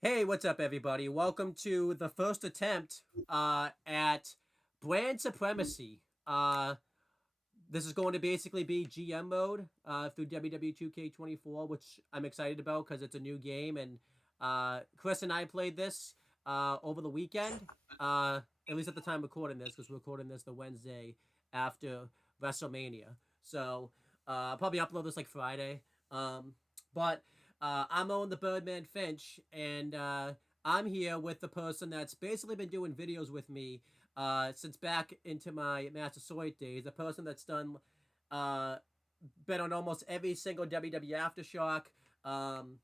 Hey, what's up, everybody? Welcome to the first attempt at brand supremacy. This is going to basically be GM mode through WWE 2K24, which I'm excited about because it's a new game. And Chris and I played this over the weekend, at least at the time of recording this, because we're recording this the Wednesday after WrestleMania. So I'll probably upload this like Friday. But I'm on the Birdman Finch, and I'm here with the person that's basically been doing videos with me since back into my Massasoit days. The person that's done, uh, been on almost every single WWE Aftershock. Um,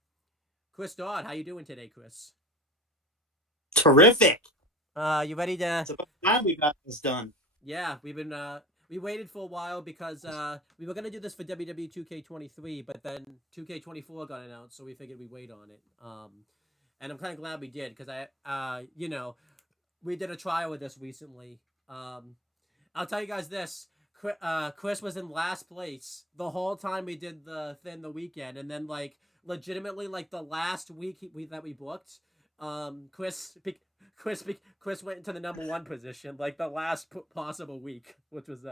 Chris Dodd, how you doing today, Chris? Terrific. You ready to? It's about time we got this done. Yeah, we waited for a while because we were gonna do this for WWE 2K23, but then 2K24 got announced, so we figured we'd wait on it. And I'm kind of glad we did because we did a trial with this recently. I'll tell you guys this. Chris was in last place the whole time we did the thing the weekend, and then like legitimately like the last week that we booked, Chris went into the number one position like the last possible week, which was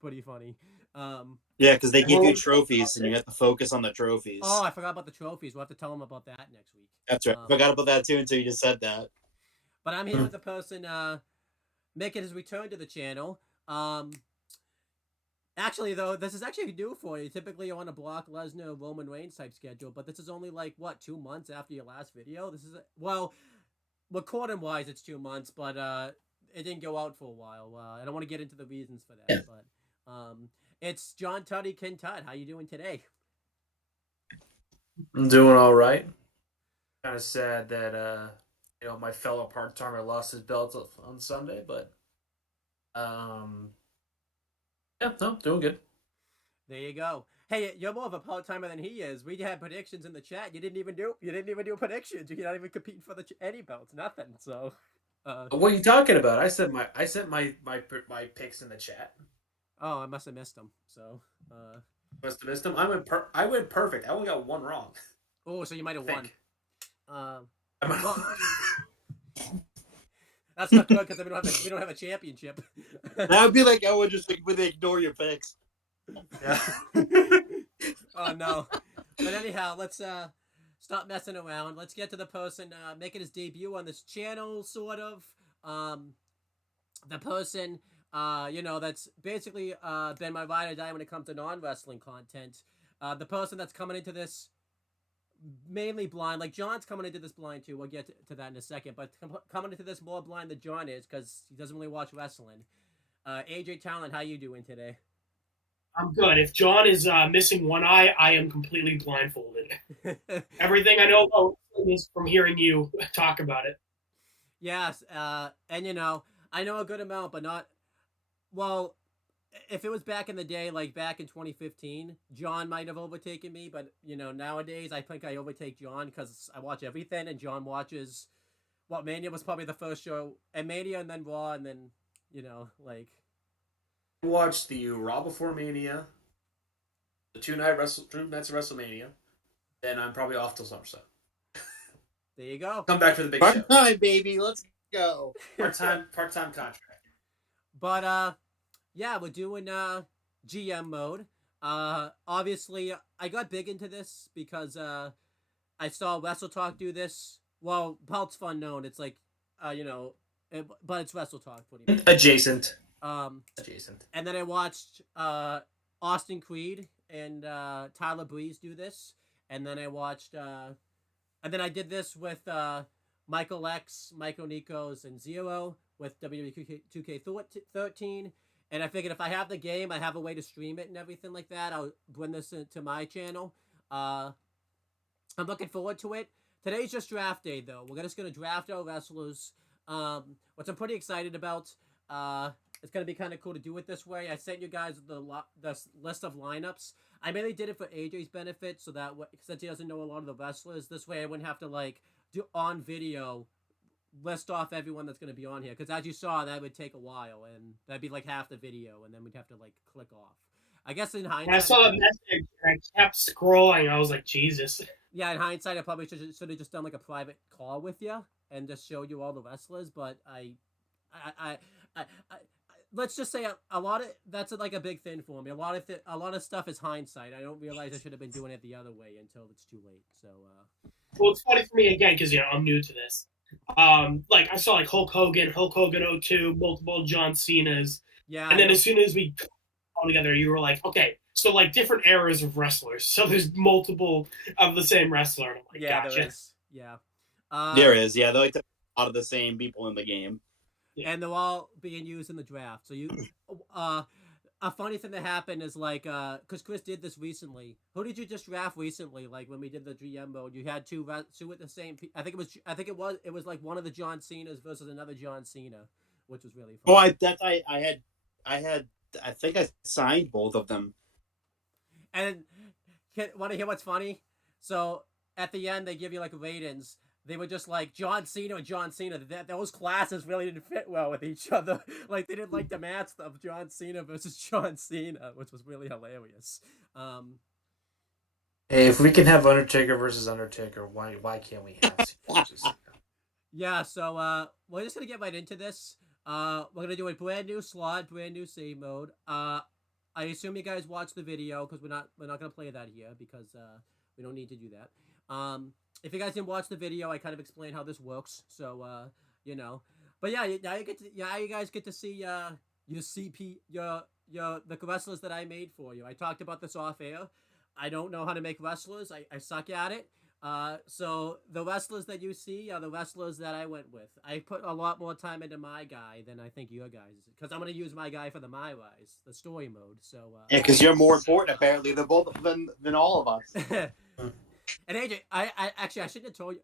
pretty funny. Um, Yeah, because they give you trophies and you have to focus on the oh, trophies. I forgot about the trophies. We'll have to tell him about that next week. That's right. I Um, forgot about that too until you just said that. but I'm here with the person making his return to the channel. Actually, though, this is actually new for you. Typically, you're on a Brock Lesnar, Roman Reigns type schedule, but this is only like what 2 months after your last video. This is well, recording wise, it's 2 months, but it didn't go out for a while. I don't want to get into the reasons for that, but it's John Tuddy Kin Tut. How you doing today? I'm doing all right. Kind of sad that my fellow part timer lost his belt on Sunday, but um yeah, no, doing good. There you go. Hey, you're more of a part timer than he is. We had predictions in the chat. You didn't even do predictions. You're not even competing for the any belts. Nothing. So, uh, What are you talking about? I sent my picks in the chat. oh, I must have missed them. So, uh, Must have missed them. I went perfect. I only got one wrong. oh, so you might I have won. think. Um, I'm- well, that's not good because we don't have a championship. That would be like I would just like would ignore your picks. yeah. Oh no. But anyhow, let's stop messing around. Let's get to the person making his debut on this channel, sort of. Um, the person, that's basically been my ride or die when it comes to non wrestling content. The person that's coming into this mainly blind, like John's coming into this blind too. We'll get to that in a second, but coming into this more blind than John is because he doesn't really watch wrestling. AJ Talent, how you doing today? I'm good. If John is missing one eye, I am completely blindfolded. Everything I know about wrestling is from hearing you talk about it. Yes, and I know a good amount, but not well. If it was back in the day, like back in 2015, John might have overtaken me. But nowadays I think I overtake John because I watch everything, and John watches. What Mania was probably the first show, and Mania, and then Raw, and then like Watched the Raw before Mania, the two nights of WrestleMania. Then I'm probably off till SummerSlam. there you go. Come back for the big show. Part time, baby. Let's go. Part time contract. But yeah, we're doing GM mode. Obviously, I got big into this because I saw Wrestle Talk do this. Well, Pelt's Fun known. It's like, but it's Wrestle Talk pretty much. Adjacent. Um, Adjacent. and then I watched Austin Creed and Tyler Breeze do this, and then and then I did this with Michael X, Michael Nikos, and Zero with WWE 2K13. And I figured if I have the game, I have a way to stream it and everything like that. I'll bring this into my channel. I'm looking forward to it. Today's just draft day, though. We're just going to draft our wrestlers. What I'm pretty excited about. It's going to be kind of cool to do it this way. I sent you guys the list of lineups. I mainly did it for AJ's benefit, so that since he doesn't know a lot of the wrestlers, this way I wouldn't have to like do on video list off everyone that's going to be on here. Because as you saw, that would take a while, and that'd be like half the video, and then we'd have to like click off. I guess in And I hindsight, saw that message and I kept scrolling. I was like, Jesus. yeah, in hindsight, I probably should have just done like a private call with you and just showed you all the wrestlers. But I, I let's just say a lot of that's like a big thing for me. A lot of stuff is hindsight. I don't realize I should have been doing it the other way until it's too late. So, Well, it's funny for me again because I'm new to this. Like I saw like Hulk Hogan 02, multiple John Cena's, yeah. and then as soon as we all together, you were like, okay, so like different eras of wrestlers. So there's multiple of the same wrestler. And I'm like, yeah, gotcha. there is. Yeah. There is, yeah. They like to a lot of the same people in the game. And they're all being used in the draft. So a funny thing that happened is like, because Chris did this recently. Who did you just draft recently? Like when we did the GM mode, you had two at the same. I think it was like one of the John Cena's versus another John Cena, which was really fun. Oh, I think I signed both of them. And want to hear what's funny? So at the end, they give you like ratings. They were just like John Cena and John Cena. Those classes really didn't fit well with each other. Like they didn't like the match of John Cena versus John Cena, which was really hilarious. Hey, if we can have Undertaker versus Undertaker, why can't we have Cena? Yeah, so we're just gonna get right into this. We're gonna do a brand new slot, brand new save mode. I assume you guys watched the video because we're not gonna play that here because we don't need to do that. If you guys didn't watch the video, I kind of explained how this works. So but yeah, now you guys get to see your the wrestlers that I made for you. I talked about this off air. I don't know how to make wrestlers. I suck at it. So the wrestlers that you see are the wrestlers that I went with. I put a lot more time into my guy than I think your guys, because I'm going to use my guy for the My Rise, the story mode. So yeah, because you're more important apparently than both than all of us. And AJ, I actually I shouldn't have told you.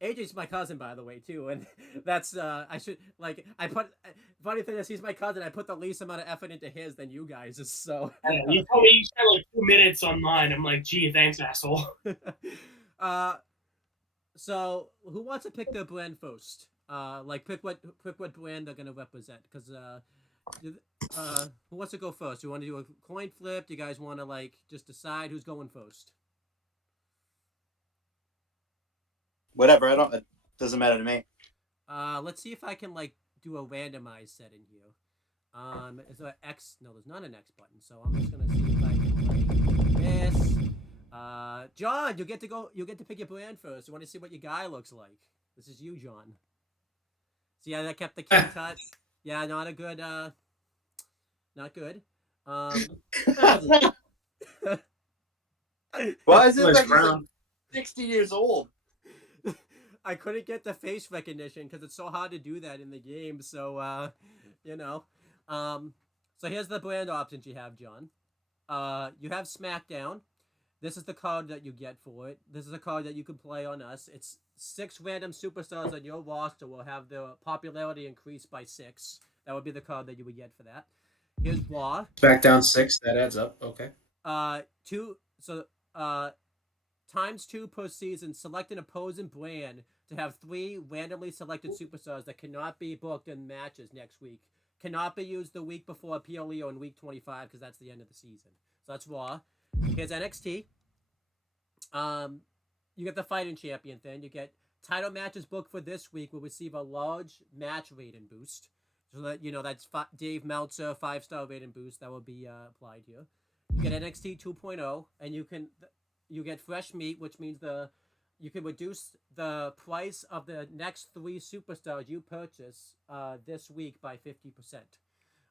AJ's my cousin, by the way, too, and that's I should like I put. Funny thing is, he's my cousin. I put the least amount of effort into his than you guys. So you told me you spent like 2 minutes on mine. I'm like, gee, thanks, asshole. So who wants to pick their brand first? Like pick what brand they're gonna represent. Because who wants to go first? You want to do a coin flip? Do you guys want to like just decide who's going first? Whatever, it doesn't matter to me. Let's see if I can like do a randomized setting here. Is there an X? No, there's not an X button. So I'm just gonna see if I can like this. John, you get to go. You get to pick your brand first. You want to see what your guy looks like? This is you, John. See how that kept the kid cut? Yeah, not a good. Not good. Why is it like he's like 60 years old? I couldn't get the face recognition because it's so hard to do that in the game. So, so here's the brand options you have, John. You have SmackDown. This is the card that you get for it. This is a card that you can play on us. It's 6 random superstars on your roster will have their popularity increased by 6. That would be the card that you would get for that. Here's Raw. SmackDown 6, that adds up. Okay. 2. So, times 2 per season. Select an opposing brand to have 3 randomly selected superstars that cannot be booked in matches next week. Cannot be used the week before PLE or in week 25 because that's the end of the season. So that's Raw. Here's NXT. You get the fighting champion thing. You get title matches booked for this week will receive a large match rating boost. So that that's Dave Meltzer 5-star rating boost that will be applied here. You get NXT 2.0, and you get fresh meat, which means you can reduce the price of the next 3 superstars you purchase this week by 50%.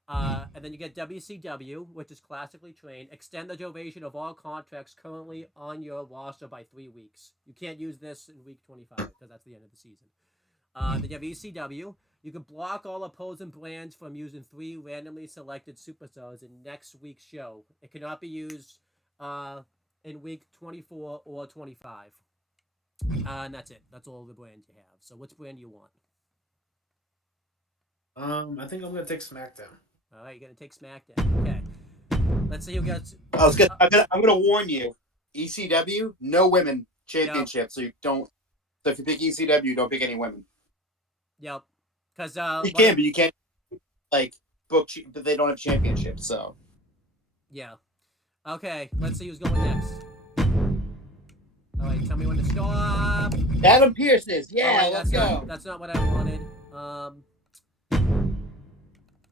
And then you get WCW, which is classically trained. Extend the duration of all contracts currently on your roster by 3 weeks. You can't use this in week 25 because that's the end of the season. Then you have ECW. You can block all opposing brands from using 3 randomly selected superstars in next week's show. It cannot be used in week 24 or 25. And that's it. That's all the brands you have. So which brand do you want? I think I'm gonna take SmackDown. All right, you're gonna take SmackDown. Okay. Let's see who gets. I'm gonna warn you. ECW, no women championship. Yep. So you don't. So if you pick ECW, don't pick any women. Yep. Because you can, but you can't like book. But they don't have championships. So. Yeah. Okay, let's see who's going next. All right, tell me when to stop. Adam Pearce is. Yeah, All right, let's go. That's not what I wanted.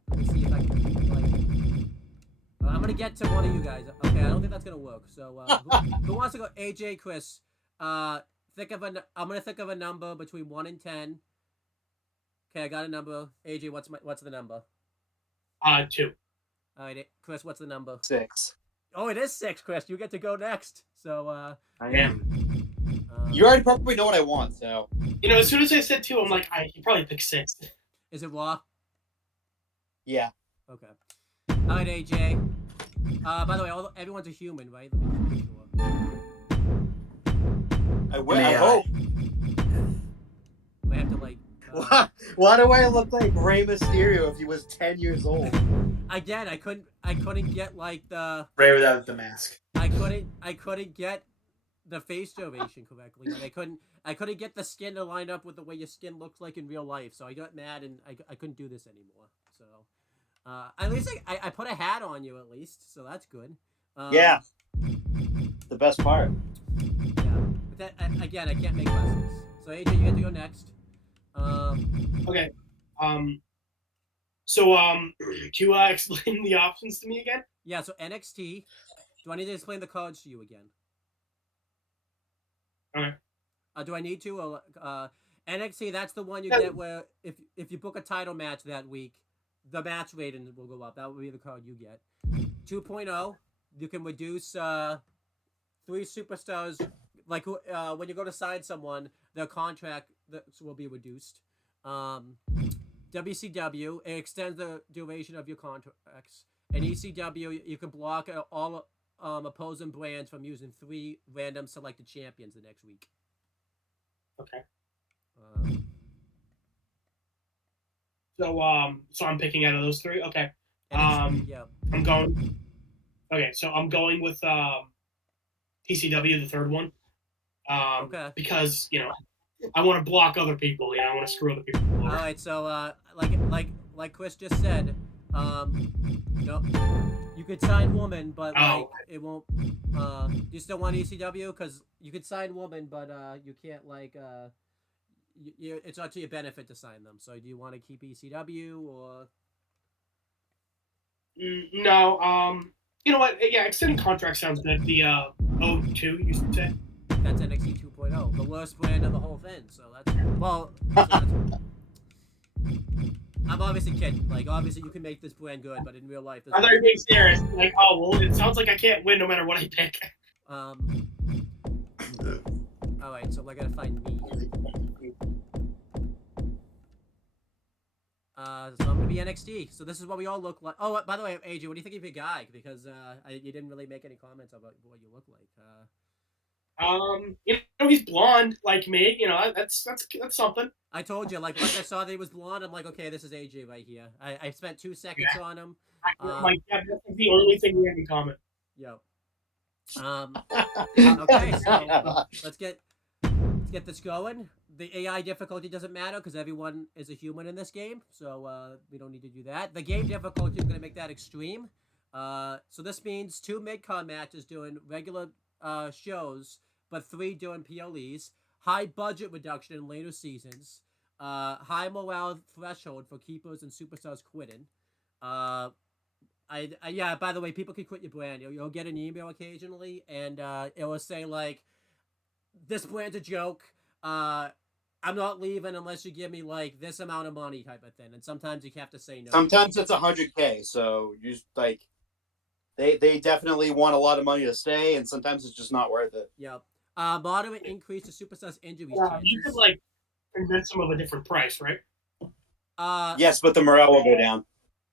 Let me see if I can keep like. I'm gonna get to one of you guys. Okay, I don't think that's gonna work. So, who wants to go? AJ, Chris. Think of a. I'm gonna think of a number between 1 and 10. Okay, I got a number. AJ, what's the number? 2. All right, Chris, what's the number? 6. Oh, it is 6, Chris. You get to go next. So, I am. You already probably know what I want, so. You know, as soon as I said 2, I'm like, you probably pick 6. Is it Raw? Yeah. Okay. All right, AJ. By the way, everyone's a human, right? Let me make sure. I hope. I have to like. Why do I look like Rey Mysterio if he was 10 years old? Again, I couldn't get like the Ray without the mask. I couldn't get the face duration correctly. And I couldn't get the skin to line up with the way your skin looks like in real life. So I got mad and I couldn't do this anymore. So at least I put a hat on you at least, so that's good. Yeah. The best part. Yeah. But that again, I can't make lessons. So AJ, you get to go next. Okay. So, can you explain the options to me again? Yeah, so NXT. Do I need to explain the cards to you again? Okay. Do I need to? Or, NXT, that's the one you get where if you book a title match that week, the match rating will go up. That will be the card you get. 2.0, you can reduce 3 superstars. Like when you go to sign someone, their contract will be reduced. WCW, it extends the duration of your contracts. And ECW, you can block all opposing brands from using 3 random selected champions the next week. Okay. So I'm picking out of those 3. Okay. Yeah. I'm going. Okay, so I'm going with ECW, the third one. Okay. Because I want to block other people. I want to screw other people over. All right. So like Chris just said, you could sign woman, but it won't. You still want ECW because you could sign woman, but you can't it's not to your benefit to sign them. So do you want to keep ECW or? No. You know what? Yeah, extending contract sounds good. The 02, you should say. That's NXT 2.0, the worst brand of the whole thing. So that's I'm obviously kidding. Like, obviously you can make this brand good, but in real life, I thought you were being serious. Like, oh well, it sounds like I can't win no matter what I pick. All right, so we're gonna find me. So I'm gonna be NXT. So this is what we all look like. Oh, by the way, AJ, what do you think of your guy? Because you didn't really make any comments about what you look like. He's blonde like me. That's something. I told you, like, once I saw that he was blonde, I'm like, okay, this is AJ right here. I spent 2 seconds on him. That's the only thing we have in common. Yo. Okay, so let's get this going. The AI difficulty doesn't matter because everyone is a human in this game, so we don't need to do that. The game difficulty is going to make that extreme. So this means 2 mid-card matches doing regular shows, but 3 doing PLEs. High budget reduction in later seasons. High morale threshold for keepers and superstars quitting. Yeah, by the way, people can quit your brand. You'll get an email occasionally, and it will say, like, this brand's a joke. I'm not leaving unless you give me, like, this amount of money type of thing. And sometimes you have to say no. Sometimes it's $100K, so you just, like, they definitely want a lot of money to stay, and sometimes it's just not worth it. Yep. Moderate increase to superstars injuries. Yeah, you could, like, convince them of a different price, right? Yes, but the morale will go down.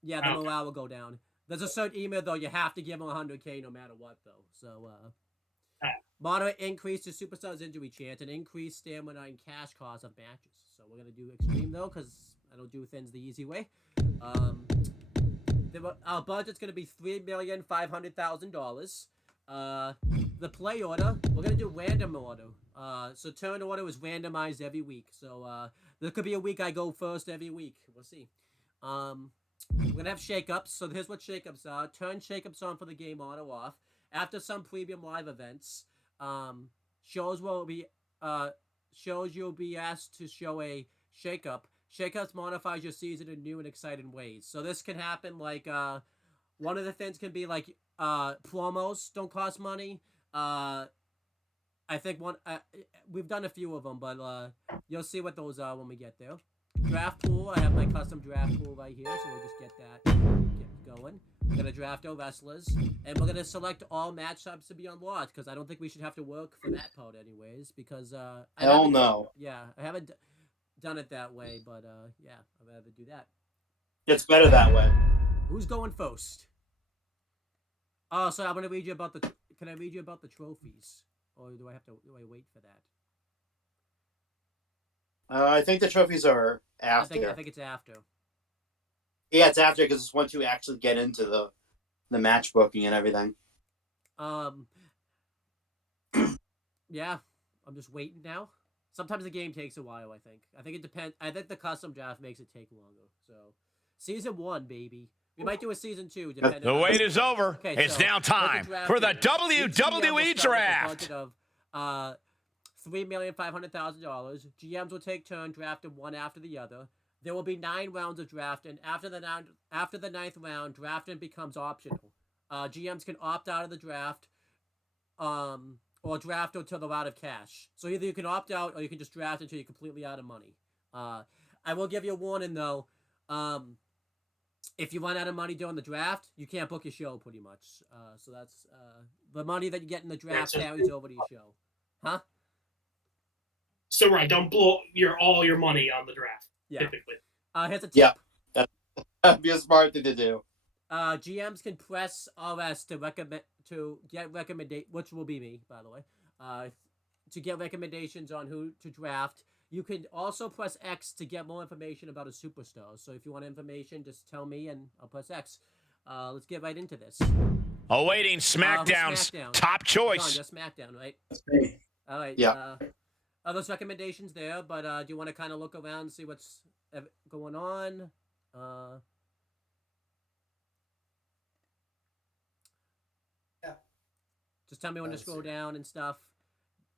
Yeah, the morale will go down. There's a certain email, though, you have to give them $100K no matter what, though. So, moderate increase to superstars injury chance and increased stamina and cash costs of matches. So we're going to do extreme, though, because I don't do things the easy way. Our budget's going to be $3,500,000. The play order, we're going to do random order. So turn order is randomized every week. So there could be a week I go first every week. We'll see. we're gonna have shakeups. So here's what shakeups are. Turn shakeups on for the game on or off. After some premium live events, shows you'll be asked to show a shakeup. Shakeups modifies your season in new and exciting ways. So this can happen like one of the things can be like promos don't cost money. I think we've done a few of them, but you'll see what those are when we get there. Draft pool. I have my custom draft pool right here, so we'll just get going. We're gonna draft our wrestlers, and we're gonna select all match types to be unlocked because I don't think we should have to work for that part anyways. Because hell no. Yeah, I haven't done it that way, but yeah, I'd rather do that. It's better that way. Who's going first? Oh, so I'm gonna read you about the. Can I read you about the trophies, or do I wait for that? I think the trophies are after. I think it's after. Yeah, it's after because it's once you actually get into the match booking and everything. Yeah, I'm just waiting now. Sometimes the game takes a while. I think it depends. I think the custom draft makes it take longer. So, season 1, baby. We might do a season 2. The wait is over. Okay, it's now time for the WWE draft. Of $3,500,000. GMs will take turn drafting one after the other. There will be 9 rounds of drafting. After the 9th round, drafting becomes optional. GMs can opt out of the draft, or draft until they're out of cash. So either you can opt out, or you can just draft until you're completely out of money. I will give you a warning though. If you run out of money during the draft, you can't book your show pretty much. So that's the money that you get in the draft carries over to your show. Huh? So right, don't blow all your money on the draft. Yeah. Typically. Here's a tip. Yeah, that'd be a smart thing to do. GMs can press RS to get recommendation, which will be me, by the way. To get recommendations on who to draft. You can also press X to get more information about a superstar. So if you want information, just tell me and I'll press X. Let's get right into this. Awaiting SmackDown's top choice. Just SmackDown, right? That's me. All right. Yeah. Those recommendations there, but do you want to kind of look around and see what's going on? Yeah. Just tell me when to scroll down and stuff.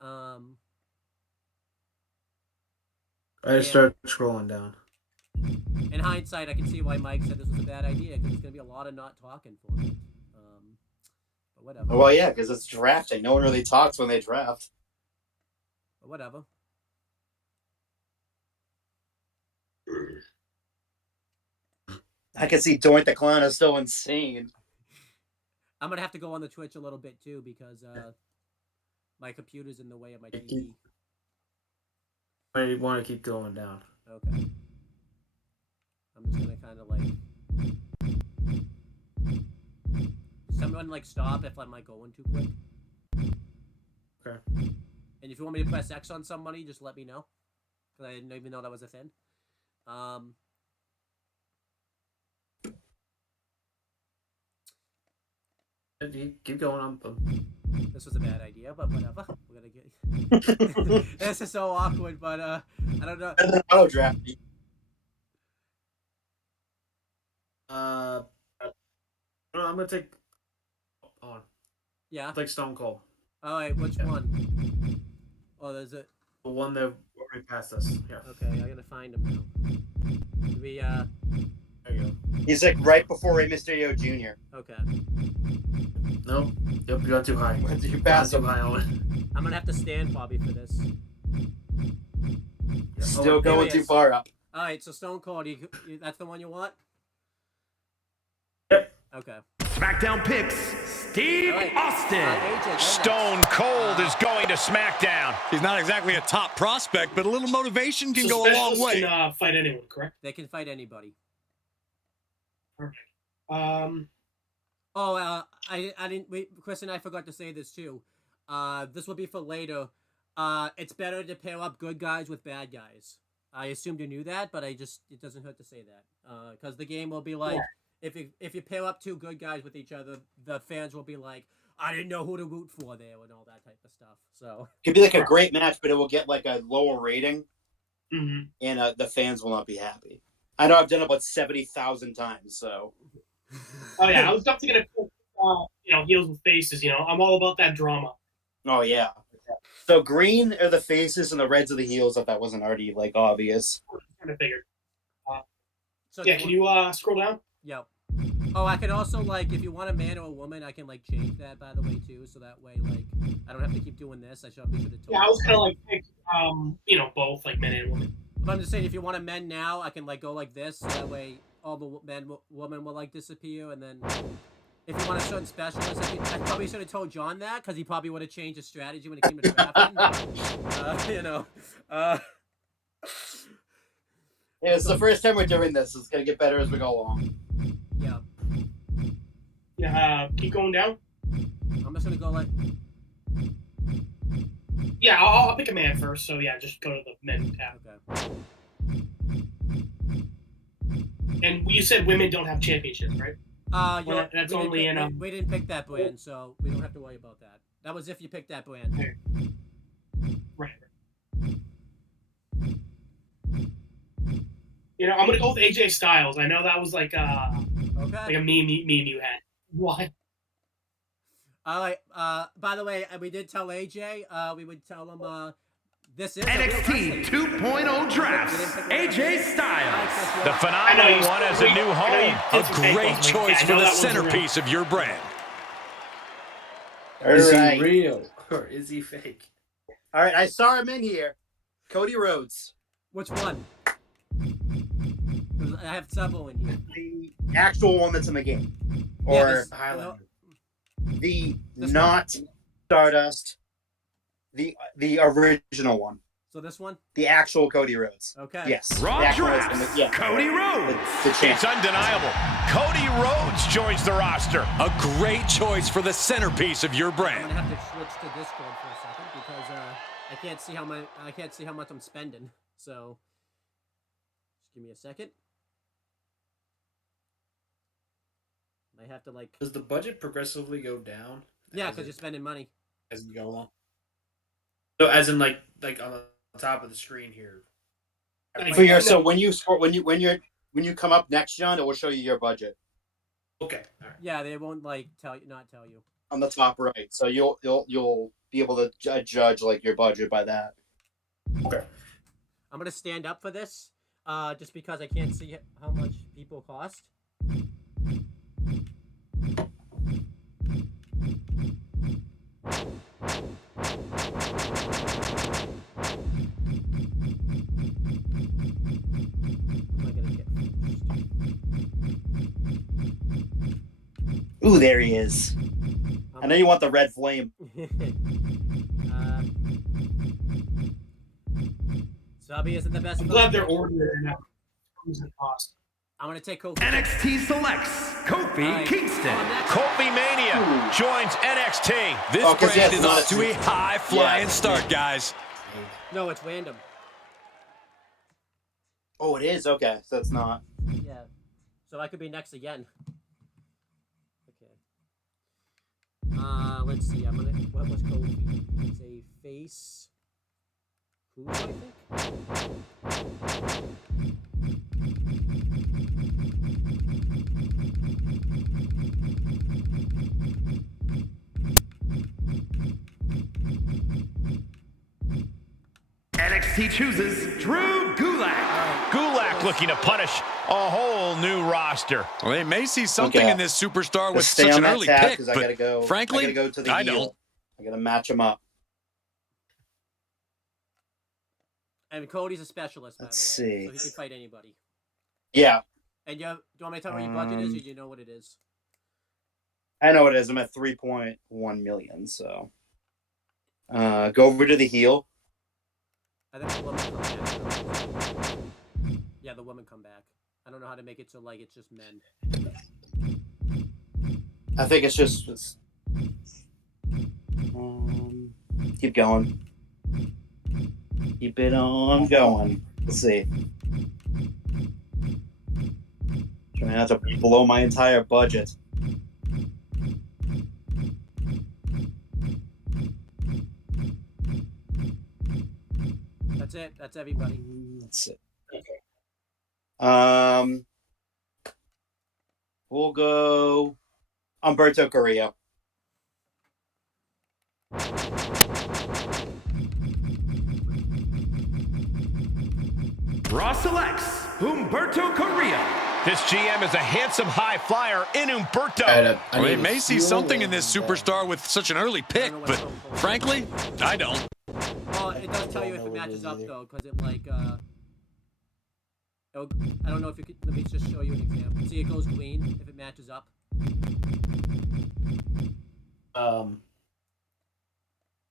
I just started scrolling down. In hindsight, I can see why Mike said this was a bad idea because there's going to be a lot of not talking for it. But whatever. Well, yeah, because it's drafting. No one really talks when they draft. But whatever. I can see Doink the Clown is still insane. I'm gonna have to go on the Twitch a little bit too because my computer's in the way of my TV. I want to keep going down. Okay. I'm just gonna kind of like. Someone like stop if I'm like going too quick. Okay. And if you want me to press X on somebody, just let me know. Because I didn't even know that was a thing. Keep going on. This was a bad idea, but whatever. We're gonna get. This is so awkward, but I don't know. Auto draft. I'm gonna take. On. Yeah. I'll take Stone Cold. All right, which one? Oh, there's a. The one that already passed us. Yeah. Okay, I gotta find him now. Do we There you go. He's like right before Rey Mysterio Jr. Okay. Nope. Yep, you got too high. When did you You pass got too him? high, Owen. I'm gonna have to stand Bobby for this. Still Oh, going there he too is. far up. All right, so Stone Cold, that's the one you want? Yep. Okay. SmackDown picks Steve All right. Austin. AJ, go next. Stone Cold is going to SmackDown. He's not exactly a top prospect, but a little motivation can go a long specialists way. Can fight anyone, correct? They can fight anybody. Perfect. Oh, I didn't. Wait, Chris and I forgot to say this too. This will be for later. It's better to pair up good guys with bad guys. I assumed you knew that, but it doesn't hurt to say that. Because the game will be like, if you pair up 2 good guys with each other, the fans will be like, I didn't know who to root for there and all that type of stuff. So Could be like a great match, but it will get like a lower rating, Mm-hmm. and the fans will not be happy. I know I've done it about 70,000 times. So. Oh yeah, I was definitely gonna heels with faces. I'm all about that drama. Oh yeah. So green are the faces and the reds are the heels. If that wasn't already like obvious. Kind of figured. So Yeah, can you scroll down? Yep. Oh, I can also, like, if you want a man or a woman, I can, like, change that, by the way, too, so that way, like, I don't have to keep doing this. I should be sure to Yeah, I was gonna like pick, both like men and women. But I'm just saying, if you want a men now, I can, like, go like this, so that way all the women will, like, disappear, and then if you want a certain specialist, I probably should have told John that, because he probably would have changed his strategy when it came to drafting. Yeah, it's the first time we're doing this. It's gonna get better as we go along. Yeah. Yeah, keep going down. I'm just gonna go like. Yeah, I'll pick a man first. So yeah, just go to the men tab. Okay. And you said women don't have championships, right? Yeah. That's only in we didn't pick that brand, so we don't have to worry about that. That was if you picked that brand. Right. I'm gonna go with AJ Styles. I know that was like a meme you had. What? All right. By the way, we did tell AJ. We would tell him. This is NXT 2.0 drafts. AJ Styles. The I phenomenal know one as a new home. A great choice for the centerpiece of your brand. Is All right. he real or is he fake? All right, I saw him in here. Cody Rhodes. Which one? I have several in here. The actual one that's in the game. Or Highlander. the This not Stardust. The original one. So this one? The actual Cody Rhodes. Okay. Yes. Raw the actual drafts. yeah. Cody Rhodes. The champ. It's undeniable. Cody Rhodes joins the roster. A great choice for the centerpiece of your I'm brand. gonna have to switch to Discord for a second because I can't see how much I'm spending. So just give me a second. I have to like. Does the budget progressively go down? Yeah, because you're spending money. As we go along. So as in like on the top of the screen here. So when you come up next, John, it will show you your budget Okay. All right. Yeah, they won't like tell you on the top right. So you'll be able to judge like your budget by that. Okay. I'm gonna stand up for this, just because I can't see how much people cost. Ooh, there he is. I know you want the red flame. Subby isn't the best. I'm glad they're ordering now. Cost. I'm gonna take Kofi. NXT selects Kofi Kingston. Kofi Mania joins NXT. This Oh, 'cause brand yes, is not off to a high-flying yeah. start, guys. No, it's random. Oh, it is? Okay, so it's not. Yeah. So I could be next again. Okay. Let's see. What was Kofi? It's a face. Who I think? NXT chooses Drew Gulak. Gulak looking to punish a whole new roster. Well, they may see something Okay. in this superstar with Just stay such on an that early tab, pick, 'cause I but gotta go. frankly, I gotta go to the I heel. don't. I gotta match him up. And Cody's a specialist, by Let's the way, see. so he can fight anybody. Yeah, And do you want me to tell you what your budget is, or do you know what it is? I know what it is. I'm at 3.1 million. So, go over to the heel. I think the women come back. Yeah, the women come back. I don't know how to make it so like it's just men. I think it's just. Keep going. Keep it on going. Let's see. Trying not to blow my entire budget. That's it. That's everybody. Let's see. We'll go Umberto Carrillo. Raw selects Humberto Carrillo. This GM is a handsome high flyer in Umberto. Well, they may see something in this superstar with such an early pick, but frankly, I don't. Well, it does tell you if it matches up though, because it like I don't know if you could. Let me just show you an example. See, it goes green if it matches up.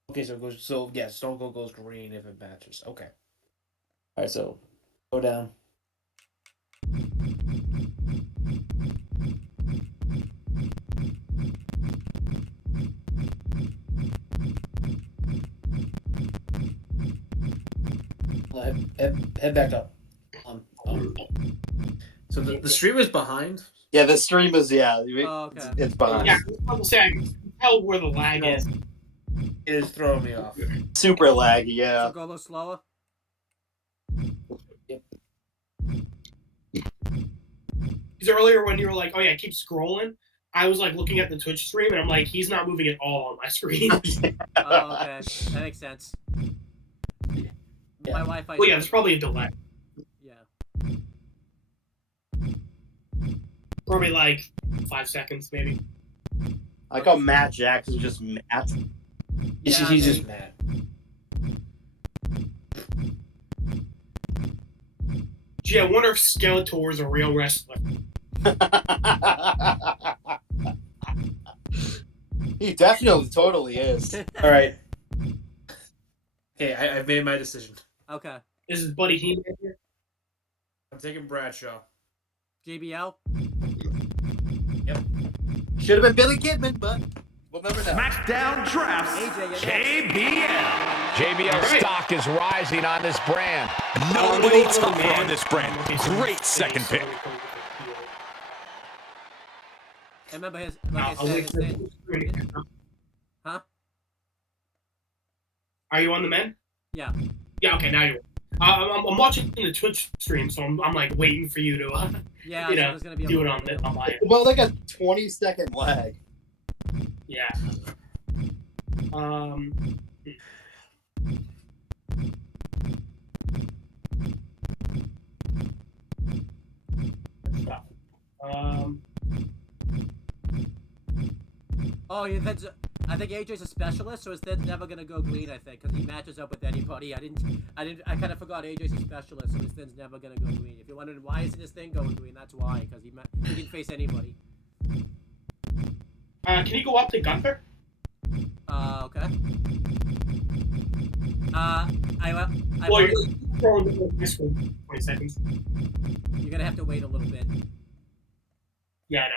Okay, so it goes. So yeah, Stone Cold goes green if it matches. Okay. All right, so go down. Well, head back up. So the stream is behind. Yeah, the stream is Oh, okay. it's behind. Yeah, I was saying, I can tell where the lag is. It is throwing me off. Super laggy, yeah. So go a little slower. Yep. Because earlier when you were like, oh yeah, keep scrolling, I was like looking at the Twitch stream and I'm like, he's not moving at all on my screen. Oh, okay, that makes sense. Yeah. My Wi-Fi. Well, yeah, there's probably a delay. Yeah. Probably like 5 seconds, maybe. I call Matt Jackson just Matt. He's Yeah, just mad. Gee, I wonder if Skeletor is a real wrestler. He definitely totally is. All right. Okay, I've made my decision. Okay. This is Buddy Heenan here. I'm taking Bradshaw. JBL. Should have been Billy Kidman, but we'll never know. SmackDown drafts AJ, JBL. JBL stock is rising on this brand. Nobody tougher on this brand. Great second pick. I remember his. Like I said, his name. Huh? Are you on the men? Yeah. Yeah, okay, now you're. I'm watching the Twitch stream, so I'm like waiting for you to Yeah. you so know, there's gonna be a do it little on my About like a 20-second lag. yeah. Oh, yeah, that's. I think AJ's a specialist, so his thing's never gonna go green. I think because he matches up with anybody. I kind of forgot AJ's a specialist, so his thing's never gonna go green. If you're wondering why isn't his thing going green, that's why. Because he didn't face anybody. Can you go up to Gunther? Okay. I Well, you're throwing this for 20 seconds. you're gonna have to wait a little bit. Yeah, I know.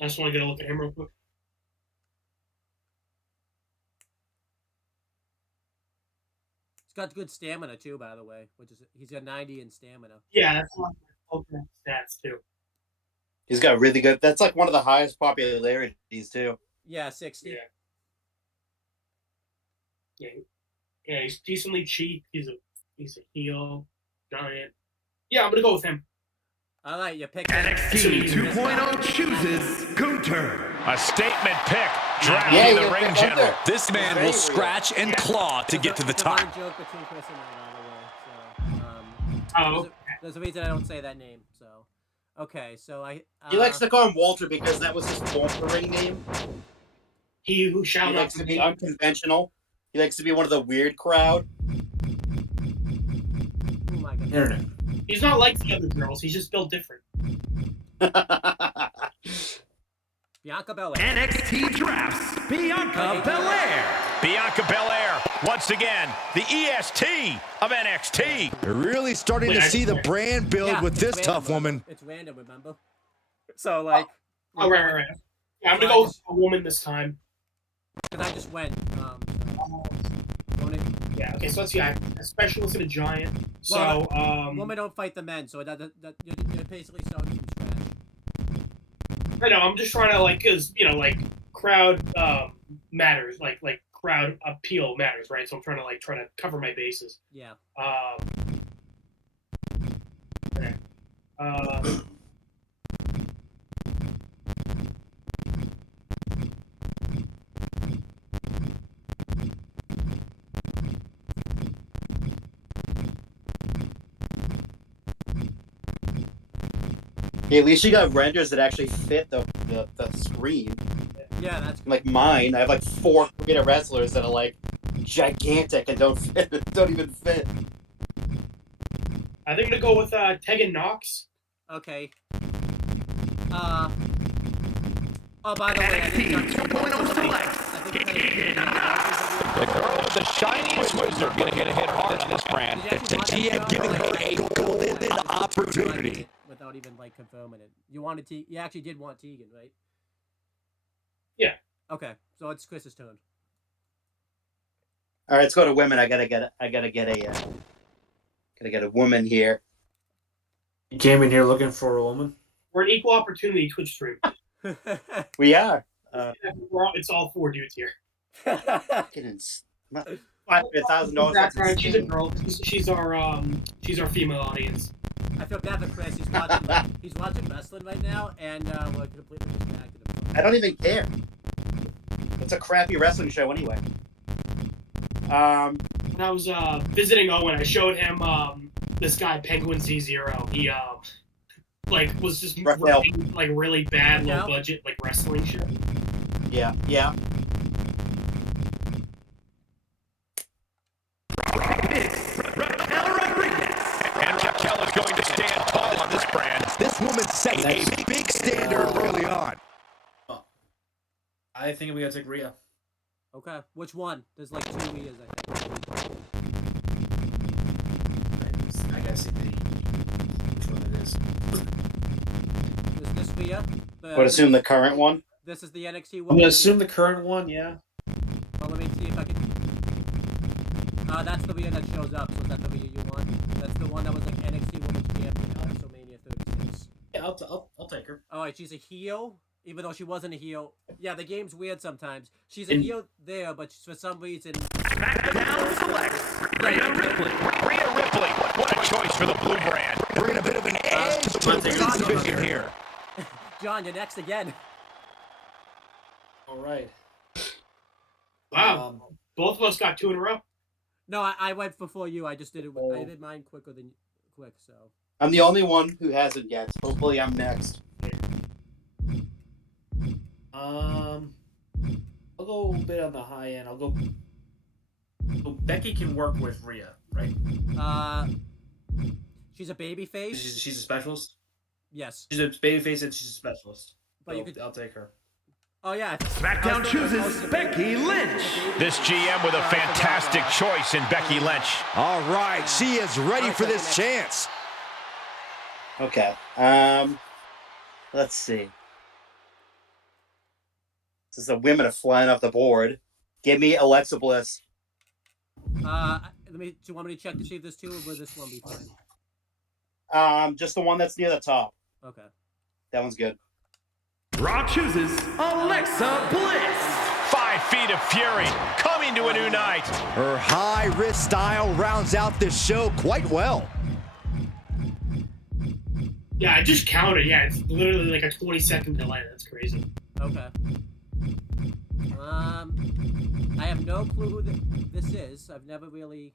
I just want to get a look at him real quick. He's got good stamina too, by the way. He's got 90 in stamina. Yeah, that's one of my ultimate stats too. He's got really good. That's like one of the highest popularities too. Yeah, 60. Yeah. Yeah, he's decently cheap. He's a heel, giant. Yeah, I'm gonna go with him. All right, you pick NXT 2.0 chooses Gunter. A statement pick. Drafting Yeah, the you ring pick general. Gunther. This man will scratch and claw to get to the top. There's a running joke between Chris and I, by the way. So, there's a reason I don't say that name. So, okay, so I. He likes to call him Walter because that was his former ring name. He who shall He not likes to be unconventional. He likes to be one of the weird crowd. Oh my god. Internet. He's not like the other girls. He's just built different. Bianca Belair. NXT drafts Bianca Belair. Bianca Belair, once again, the EST of NXT. You're really starting to see the brand build with this tough woman. It's random, remember? So, like. Oh, right. Yeah, I'm gonna go with a woman this time. Because I just went. Yeah, okay, so let's see. I'm a specialist and a giant. So, women don't fight the men, so you're basically starting from scratch. I know, I'm just trying to, like, because, you know, like, crowd matters. Like crowd appeal matters, right? So I'm trying to cover my bases. Yeah. Yeah, at least you got renders that actually fit the screen. Yeah, that's good. Like mine, I have like 4 creative wrestlers that are like gigantic and don't even fit. I think I'm gonna go with Tegan Knox. Okay. Oh, by the way, I think The girl with the shiniest wizard going to get a hit hard on this brand. the GM giving her a golden opportunity. Without even like confirming it. You actually did want Tegan, right? Yeah. Okay, so it's Chris's turn. All right, let's go to women. I gotta get a woman here. You came in here looking for a woman? We're an equal opportunity Twitch stream. We are. It's all 4 dudes here. $500,000. She's a girl. She's our female audience. I feel bad for Chris. He's watching wrestling right now, and we're completely distracted. I don't even care. It's a crappy wrestling show anyway. When I was visiting Owen, I showed him this guy Penguin Z0. He was just writing, like really bad low budget like wrestling shit. Yeah. And Raquel is going to stand tall on this brand. This woman set a big standard early on. I think we gotta take Rhea. Okay, which one? There's like 2 Rias, I think. I gotta see which one it is. Is this Rhea? I would assume the current one. This is the NXT I'm one. gonna assume the current one, yeah. Well, let me see if I can. That's the Rhea that shows up. So is that the Rhea you want? That's the one that was like NXT Women's Champion at WrestleMania 36. Yeah, I'll take her. All right, she's a heel, even though she wasn't a heel. Yeah, the game's weird sometimes. She's a heel there, but for some reason. SmackDown selects Rhea Ripley. Rhea Ripley, what a choice for the blue brand. Bringing a bit of an edge to the women's division here. John, you're next again. All right. Wow. Both of us got 2 in a row. No, I went before you. I just did it. I did mine quick. So. I'm the only one who hasn't yet. Hopefully, I'm next. I'll go a bit on the high end. I'll go. So Becky can work with Rhea, right? She's a baby face. She's a specialist. Yes. She's a baby face and she's a specialist. But So I'll take her. Oh yeah. SmackDown chooses Becky Lynch. This GM with a fantastic choice in Becky Lynch. All right, she is ready for this chance. Okay. Let's see. Since the women are flying off the board, give me Alexa Bliss. Do you want me to check to see if there's 2 or will this one be fine? Just the one that's near the top. Okay. That one's good. Raw chooses Alexa Bliss. 5 feet of fury coming to a new night. Her high-risk style rounds out this show quite well. Yeah, I just counted. Yeah, it's literally like a 20-second delay. That's crazy. Okay. I have no clue who this is. I've never really.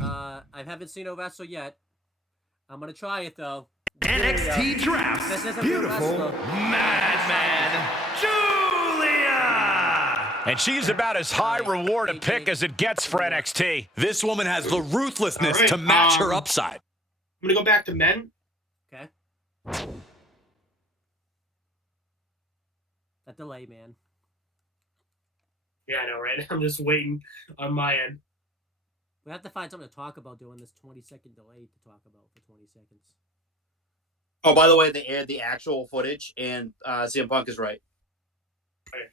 I haven't seen her wrestle yet. I'm gonna try it though. NXT drafts beautiful Madman Julia. And she's about as high reward a pick as it gets for NXT. This woman has the ruthlessness All right, to match her upside. I'm gonna go back to men. Okay. That delay, man. Yeah, I know, right? I'm just waiting on my end. We have to find something to talk about during this 20-second delay to talk about for 20 seconds. Oh, by the way, they aired the actual footage, and CM Punk is right. Okay.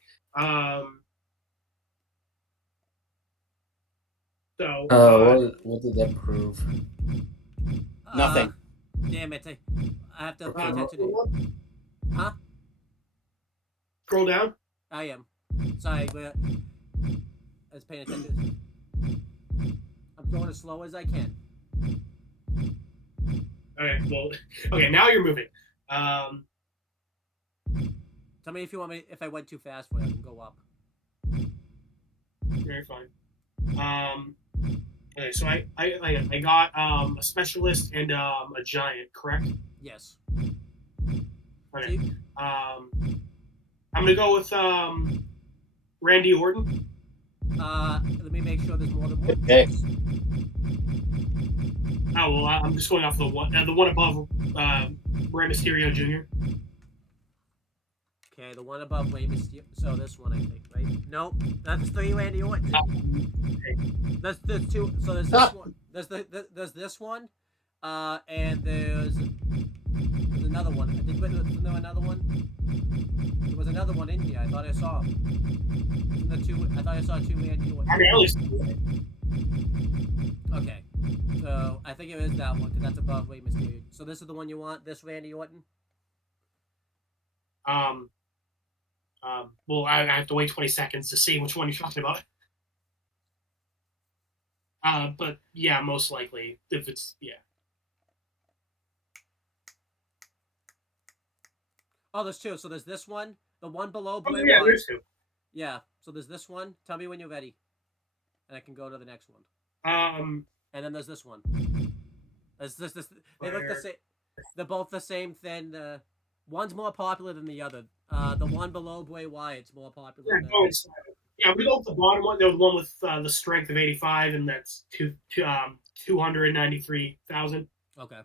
What did that prove? Nothing. Damn it. I have to pay attention to it. Huh? Scroll down. I am. Sorry, I was paying attention. I'm going as slow as I can. Okay, well, okay, now you're moving. Tell me if you want me. If I went too fast for you, I can go up. Very fine. Okay, so I got a specialist and a giant, correct? Yes. Okay. I'm gonna go with Randy Orton. Let me make sure there's more than one. Okay. Oh well, I'm just going off the one above Rey Mysterio Jr. Okay, the one above Rey Mysterio. So this one, I think, right? Nope, that's 3 Randy Orton. There's two. So there's this one. There's this one, and there's another one. I think wasn't there another one? There was another one in here. I thought I saw. The two. I thought I saw 2 Randy Orton. I mean, at least. Okay, so I think it is that one because that's above Rey Mysterio. So this is the one you want. This Randy Orton. Well, I have to wait 20 seconds to see which one you're talking about. But yeah, most likely, if it's, yeah. Oh, there's 2. So there's this one, the one below Oh, Bray yeah, Wyatt. there's 2. Yeah, so there's this one. Tell me when you're ready. And I can go to the next one. And then there's this one. There's this. They look the same. They're both the same thing. One's more popular than the other. The one below Bray Wyatt's more popular. Yeah, we go with the bottom one. The one with the strength of 85, and that's 293,000. Okay.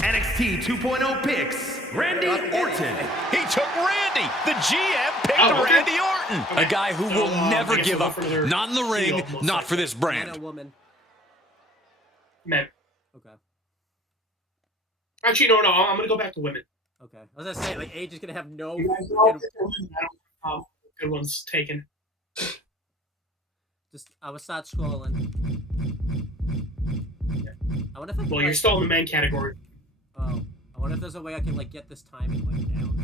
NXT 2.0 picks Randy Orton. He took Randy. The GM picked Randy Orton. A guy who will never give up. Not in the ring, not for this brand. Man or woman. Men. Okay. Actually, no. I'm gonna go back to women. Okay. I was gonna say, like, age is gonna have no. Good ones taken. Just, I will start scrolling. I wonder if I can, well, you're still in the men category. Oh, I wonder if there's a way I can like get this timing like down.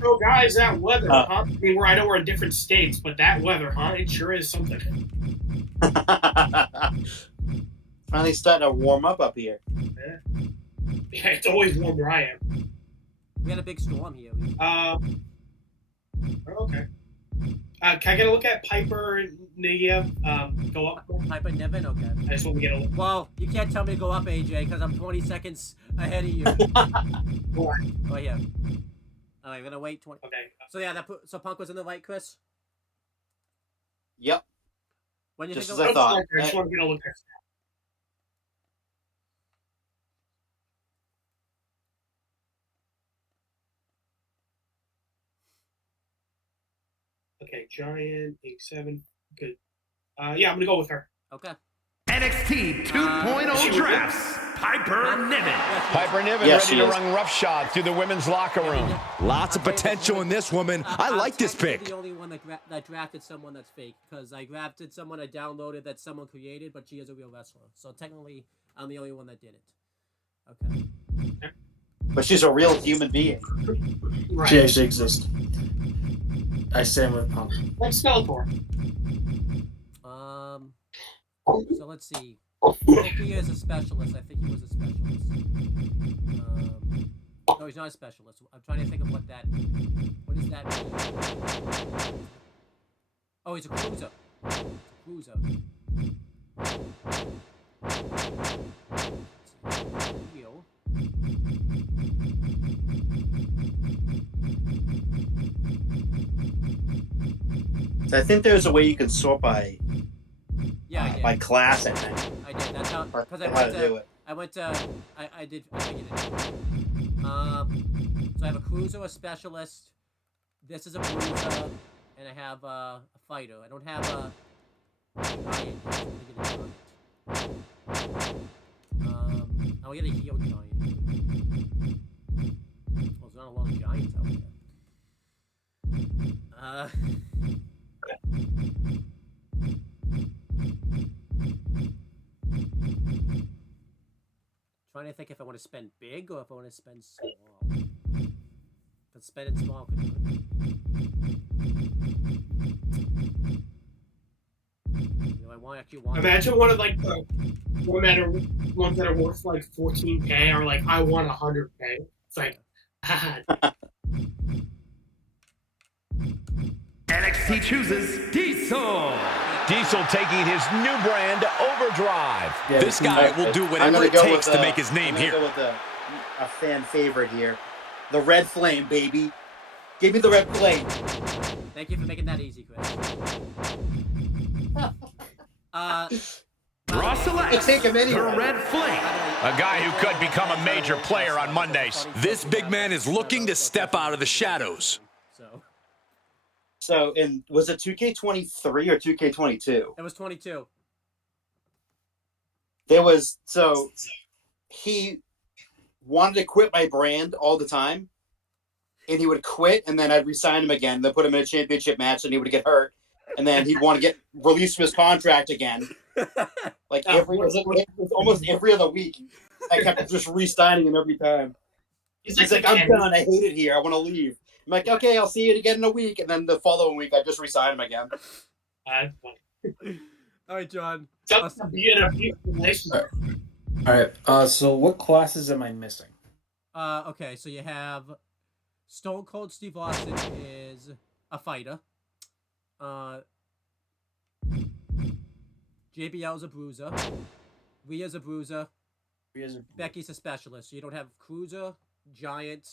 So, guys, that weather, huh? I mean, I know we're in different states, but that weather, huh? It sure is something. Finally starting to warm up here. Yeah, it's always warm where I am. We had a big storm here. Okay. Can I get a look at Piper and Negev? Go up. Piper Niven? Okay. I just want to get a look. Well, you can't tell me to go up, AJ, because I'm 20 seconds ahead of you. Oh, yeah. All right, I'm going to wait 20. Okay. So, yeah, so Punk was in the light, Chris? Yep. When you Just think as I thought. I just want to get a look at. Okay, Giant, 87. Good. Yeah, I'm going to go with her. Okay. NXT 2.0 drafts Piper Niven. Piper Niven ready to run roughshod through the women's locker room. Lots of potential in this woman. I like this pick. I'm the only one that drafted someone that's fake, because I drafted someone I downloaded that someone created, but she is a real wrestler. So technically, I'm the only one that did it. Okay. But she's a real human being. Right. She actually exists. I stand with Punk. Like Skeletor. So let's see. Loki is a specialist. I think he was a specialist. No, he's not a specialist. I'm trying to think of what does that mean? Oh, he's a cruiser. Cruiser. Heel. I think there's a way you can sort by by class. I think. I did. That's how. Because I figured it. So I have a cruiser, a specialist. This is a bruiser, and I have a fighter. I don't have a giant. I'll get a heel giant. Well, there's not a lot of giants out there. Trying to think if I want to spend big or if I want to spend small. But spending small could hurt. You know Do I want? Imagine one of like the ones that are worth like 14K are like I want 100K. It's like, NXT chooses Diesel. Diesel taking his new brand Overdrive. Yeah, This guy will do whatever it takes to make his name here. I'm gonna go with a fan favorite here. The Red Flame, baby. Give me the Red Flame. Thank you for making that easy, Chris. Raw selects Take him the anyway. Red Flame. A guy who could become a major player on Mondays. This big man is looking to step out of the shadows. So, was it 2K23 or 2K22? It was 22. He wanted to quit my brand all the time, and he would quit, and then I'd resign him again, then put him in a championship match, and he would get hurt, and then he'd want to get released from his contract again. Like almost every other week, I kept just re-signing him every time. He's like, I'm done. I hate it here. I want to leave. I'm like, okay, I'll see you again in a week, and then the following week, I just re-sign him again. All right, John. Alright, so what classes am I missing? Okay, so you have Stone Cold Steve Austin is a fighter. JBL's a bruiser. Rhea's a bruiser. Becky's a specialist. So you don't have Cruiser, Giant,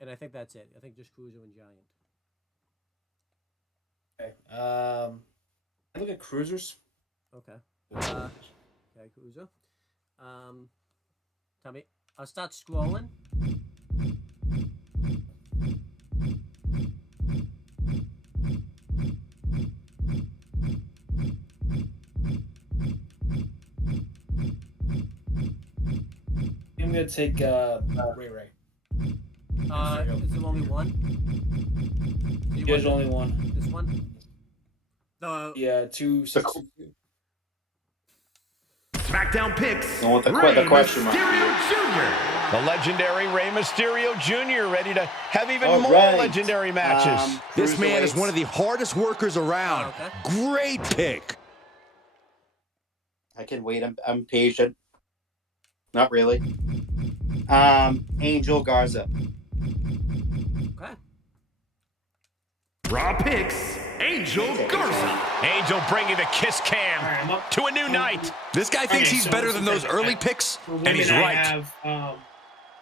and I think that's it. I think just Cruiser and Giant. Okay. I look at cruisers. Okay. Okay, Cruiser. Tell me. I'll start scrolling. I'm gonna take Ray. Is there only one? There's only one. This one? No. Yeah, 2. SmackDown picks Well, the Rey question mark. Mysterio Jr. The legendary Rey Mysterio Jr. ready to have even All more right. legendary matches. This man is one of the hardest workers around. Oh, okay. Great pick. I can wait. I'm patient. Not really. Angel Garza. Okay. Raw picks Angel Garza. Angel bringing the kiss cam Alright, to a new night. This guy thinks Okay, he's so better this than is those it. early picks, For and women, he's I right. have,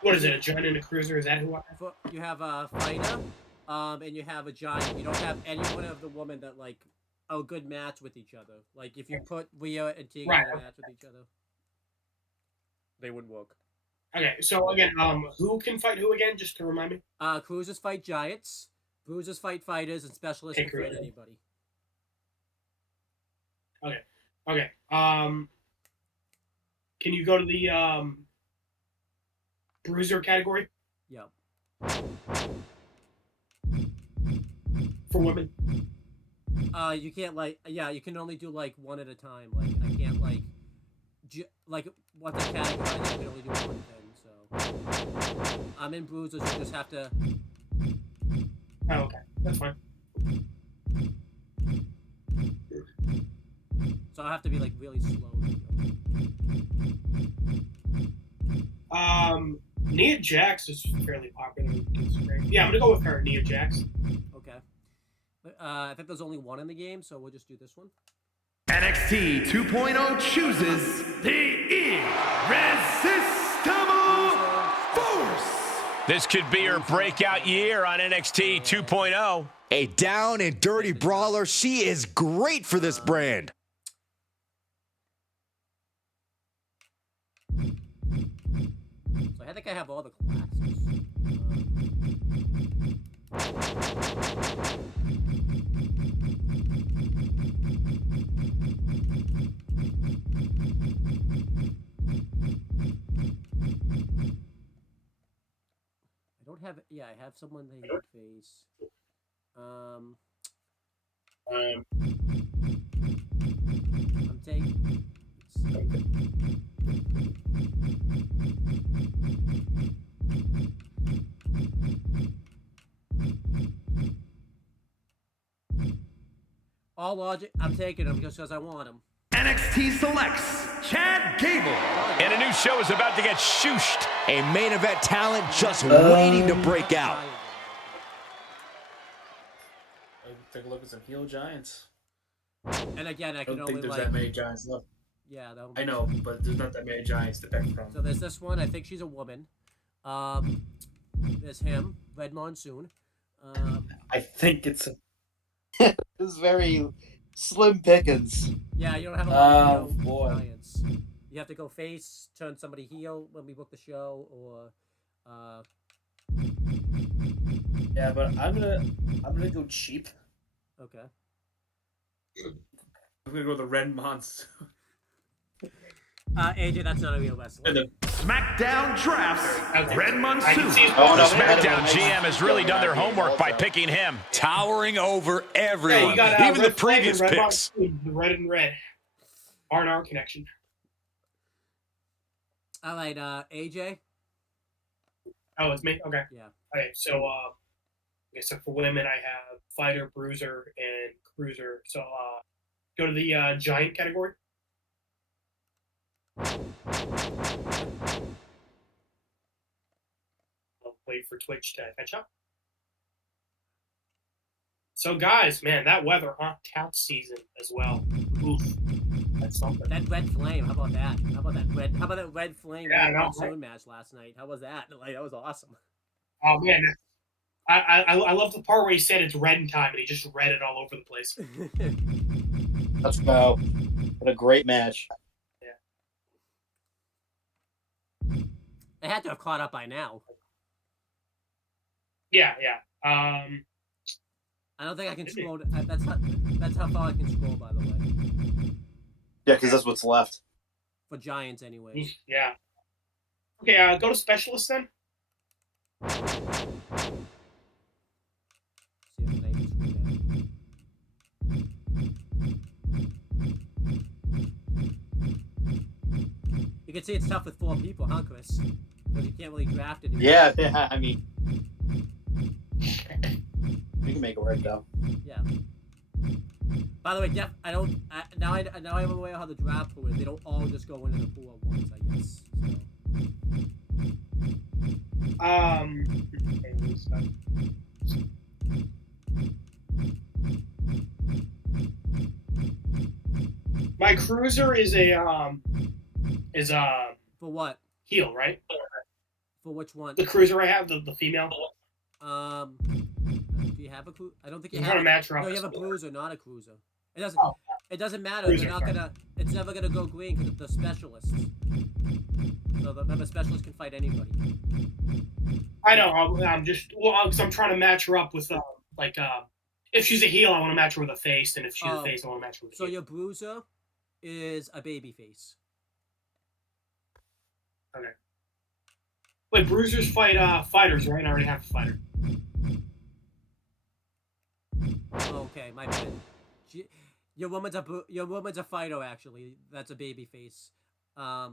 what is it, a Giant and a Cruiser? Is that who I have? You have a fighter, and you have a Giant. You don't have any one of the women that like a good match with each other. Like if you put Rhea and Tegan in a match with each other, they wouldn't work. Okay, so again, who can fight who again? Just to remind me. Cruisers fight Giants, Bruisers fight fighters, and specialists can fight anybody. Okay. Can you go to the Bruiser category Yeah. for women? You can't you can only do like one at a time. Like I can't like what the category I can only do one thing. So I'm in Bruisers. You just have to. Oh, okay, that's fine. So I have to be like really slow. Nia Jax is fairly popular. Yeah, I'm gonna go with her, Nia Jax. Okay. I think there's only one in the game, so we'll just do this one. NXT 2.0 chooses the Irresistible Force. This could be her breakout year on NXT 2.0. A down and dirty brawler. She is great for this brand. So I think I have all the classes. I don't have. Yeah, I have someone they would face. I'm taking. All logic. I'm taking them because I want them. NXT selects Chad Gable. And a new show is about to get shooshed. A main event talent just waiting to break out. Take a look at some heel giants. And again, I I can don't only think there's like. that many giants left. Yeah, that'll I know, but there's not that many giants to pick from. So there's this one. I think she's a woman. There's him, Red Monsoon. I think it's. This is very slim pickings. Yeah, you don't have a lot of heel boy. giants. You have to go face, turn somebody heel when we book the show, or Yeah, but I'm gonna go cheap. okay. I'm gonna go with the Red Monsoon. AJ, that's not a real wrestler. SmackDown drafts Red I Monsoon. can see Oh, The no, SmackDown GM has really done their homework by picking him. Towering over Yeah, everyone, you got, even the Red Flag previous and Red picks. Monsoon, the red and red. R&R connection. All right, AJ. Oh, it's me? Okay. Yeah. Okay, so, so for women, I have fighter, bruiser, and cruiser. So, go to the giant category. I'll wait for Twitch to catch up. So, guys, man, that weather, huh? Tout season as well. Oof. That's something. That red flame. How about that? How about that red? How about that red flame Yeah, Red no, Monsoon match last night? How was that? Like, that was awesome. Oh, man. I love the part where he said it's red in time, and he just read it all over the place. Let's go. What a great match. They had to have caught up by now. Yeah. I don't think I can scroll. That's how far I can scroll, by the way. Yeah, because that's what's left. For Giants, anyways. Yeah. Okay, go to specialist then. See if they can scroll down. You can see it's tough with 4 people, huh, Chris? Because you can't really draft it. Yeah, I mean, we can make it work though. Yeah. By the way, now I'm aware how the draft pool is. They don't all just go into the pool at once, I guess. My cruiser is a For what? heel, right? For which one? The cruiser I have, the female. Do you have a cruiser? I don't think you I'm have. trying to match her up. No, you have a bruiser, not a cruiser. It doesn't. Oh. It doesn't matter. Cruiser, They're not gonna. It's never gonna go green because it's the specialists. So the specialist can fight anybody. I know. I'm just because I'm trying to match her up with if she's a heel, I want to match her with a face, and if she's a face, I want to match her with a So heel. your bruiser is a baby face. Okay. Wait, bruisers fight fighters, right? I already have a fighter. Okay, my bad. Your woman's a fighter, actually. That's a baby face. I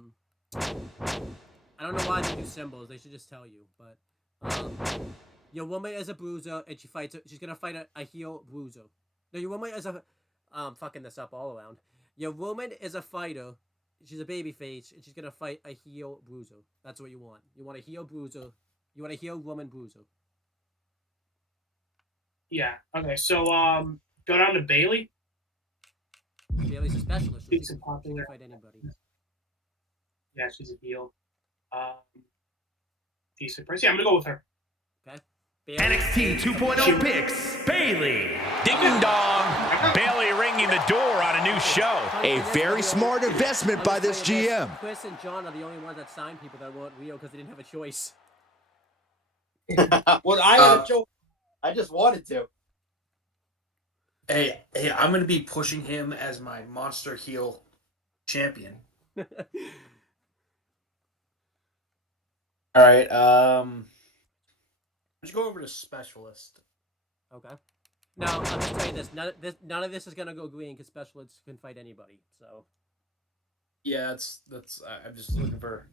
don't know why they do symbols. They should just tell you. But your woman is a bruiser, and she's gonna fight a heel bruiser. No, your woman is I'm fucking this up all around. Your woman is a fighter. She's a baby face, and she's gonna fight a heel bruiser. That's what you want. You want a heel bruiser. You want a heel woman bruiser. Yeah. Okay. So go down to Bailey. Bailey's a specialist. So She's she a can popular. fight anybody. Yeah, she's a heel. Decent price. Yeah, I'm gonna go with her. Okay. Bailey. NXT 2.0 picks Bailey. Ding dong. Bailey ringing the door on a new show. A very smart investment by this GM. Chris and John are the only ones that signed people that weren't real because they didn't have a choice. Well, I had a joke. I just wanted to. Hey, I'm gonna be pushing him as my monster heel champion. All right. Let's go over to specialist. Okay. Now, I'll just tell you this. None of this is going to go green because specialists can fight anybody. So. Yeah, that's. I'm just looking for.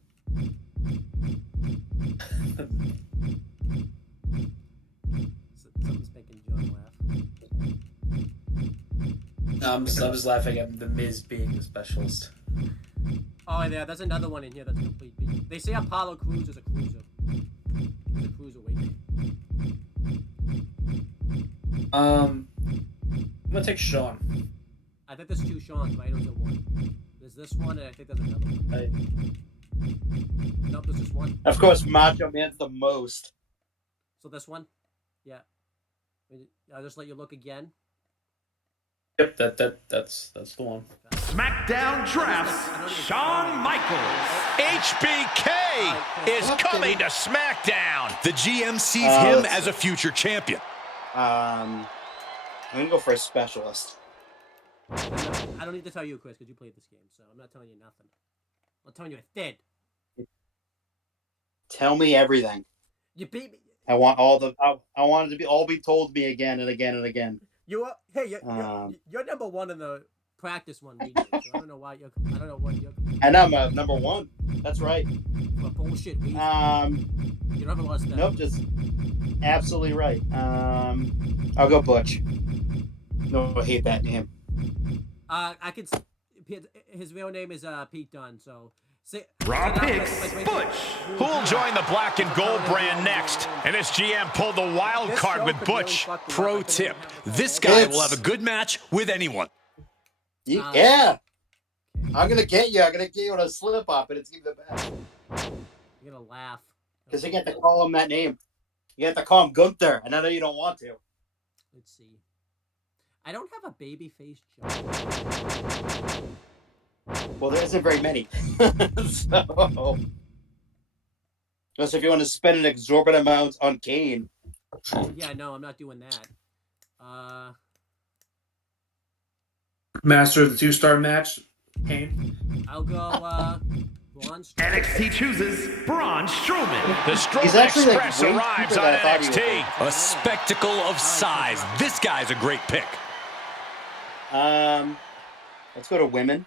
Something's making John laugh. I'm just laughing at the Miz being the specialist. Oh, yeah, there's another one in here that's complete B. They say Apollo Crews is a cruiser. He's a cruiserweight. I'm gonna take Sean. I think there's two Sean's, right? Or is it one? There's this one, and I think there's another one. Nope, there's just one. Of course, Macho Man's the most. So this one? Yeah. I'll just let you look again. Yep, that's the one. SmackDown drafts Shawn Michaels. HBK is coming to SmackDown. The GM sees him as a future champion. I'm gonna go for a specialist. I don't need to tell you, Chris, because you played this game, so I'm not telling you nothing. I'm telling you I did. Tell me everything. You beat me. I want all the. I want it to be told to me again and again and again. You're number one in the practice one meeting, so I don't know why I don't know what you're. And I'm number one. That's right. What bullshit. You never lost that. Nope, just absolutely right. I'll go Butch. No, I hate that name. I could. His real name is Pete Dunne. So. Raw picks, Butch. Who'll join the black and gold brand next? And this GM pulled the wild card with Butch. Pro tip: this guy will have a good match with anyone. Yeah. I'm gonna get you. I'm gonna get you on a slip up, and it's gonna be the best. You're gonna laugh. Because you get to call him that name. You have to call him Gunther, and I know you don't want to. Let's see. I don't have a baby face joke. Well, there isn't very many. So, unless if you want to spend an exorbitant amount on Kane. Yeah, no, I'm not doing that. Master of the 2-star match, Kane. I'll go Braun Strowman. NXT chooses Braun Strowman. The Strowman Express arrives on NXT. A spectacle of size. This guy's a great pick. Let's go to women.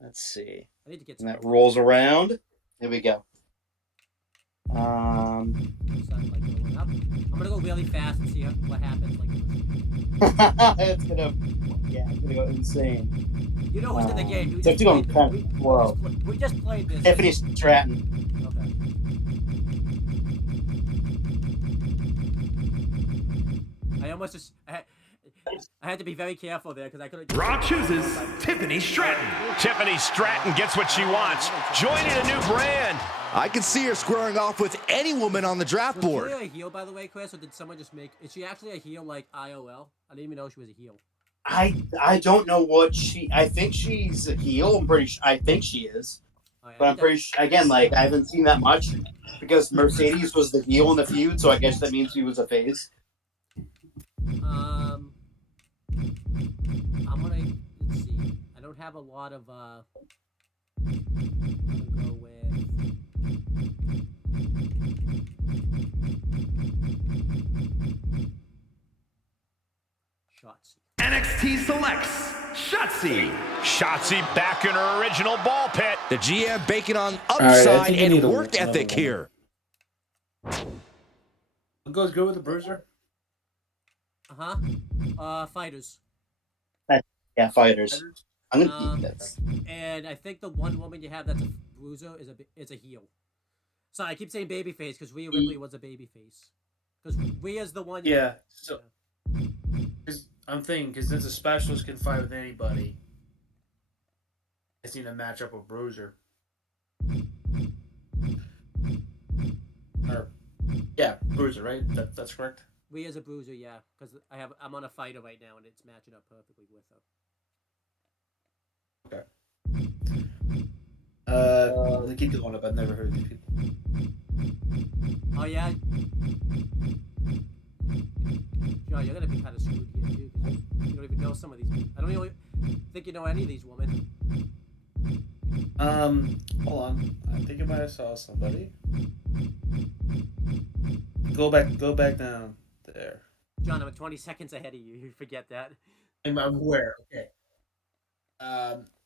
Let's see. I need to get and that rolls around. Here we go. I'm gonna go really fast and see what happens. It's gonna go insane. You know who's in the game? So it's going kind of slow. We just played this. Tiffany Stratton. Okay. I almost just. I had to be very careful there because I could have. Raw chooses Tiffany Stratton. Tiffany Stratton gets what she wants. Joining a new brand. I can see her squaring off with any woman on the draft board. Was she a heel, by the way, Chris, or did someone just make? Is she actually a heel like IOL? I didn't even know she was a heel. I don't know what she. I think she's a heel. I'm pretty. I think she is. But I'm pretty sure. Again, I haven't seen that much because Mercedes was the heel in the feud, so I guess that means she was a face. I'm gonna let's see. I don't have a lot of. I'm gonna go with. Shotzi. NXT selects Shotzi. Shotzi back in her original ball pit. The GM banking on upside and work ethic here. What goes good with the Bruiser? Fighters. Yeah, fighters. I'm gonna this. And I think the one woman you have that's a bruiser is a heel. So I keep saying babyface because Rhea Ripley was a babyface. Because Rhea's the one. Yeah. So, cause I'm thinking because since a specialist can fight with anybody, I just need to match up with Bruiser. Or, yeah, Bruiser, right? That's correct. Rhea's a bruiser, yeah. Because I'm on a fighter right now and it's matching up perfectly with her. Okay. They keep going up. I've never heard of these people. Oh yeah. John, you're gonna be kind of screwed here too, because you don't even know some of these people. I don't even think you know any of these women. Hold on. I think I might have saw somebody. Go back down there. John, I'm 20 seconds ahead of you. You forget that. I'm aware. Okay.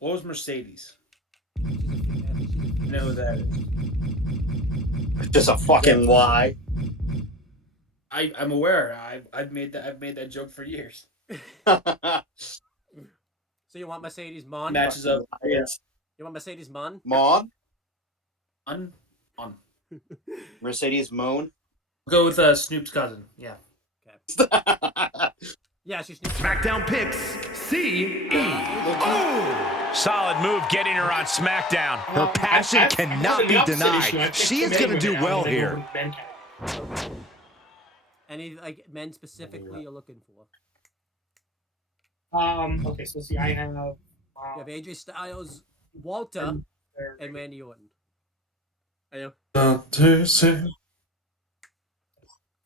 What was Mercedes? I know who that is. Just a fucking lie. I'm aware. I've made that joke for years. So you want Mercedes Mon? Matches up. Yeah. You want Mercedes Mon? Mon? On. Mercedes Moon? Go with Snoop's cousin. Yeah. Yeah, she's Snoop. SmackDown picks CEO. Solid move getting her on SmackDown. Her passion cannot be denied. She is going to do well here. Any like men specifically you're looking for? Okay, so see, I have. You have AJ Styles, Walter, and Randy Orton. Are you?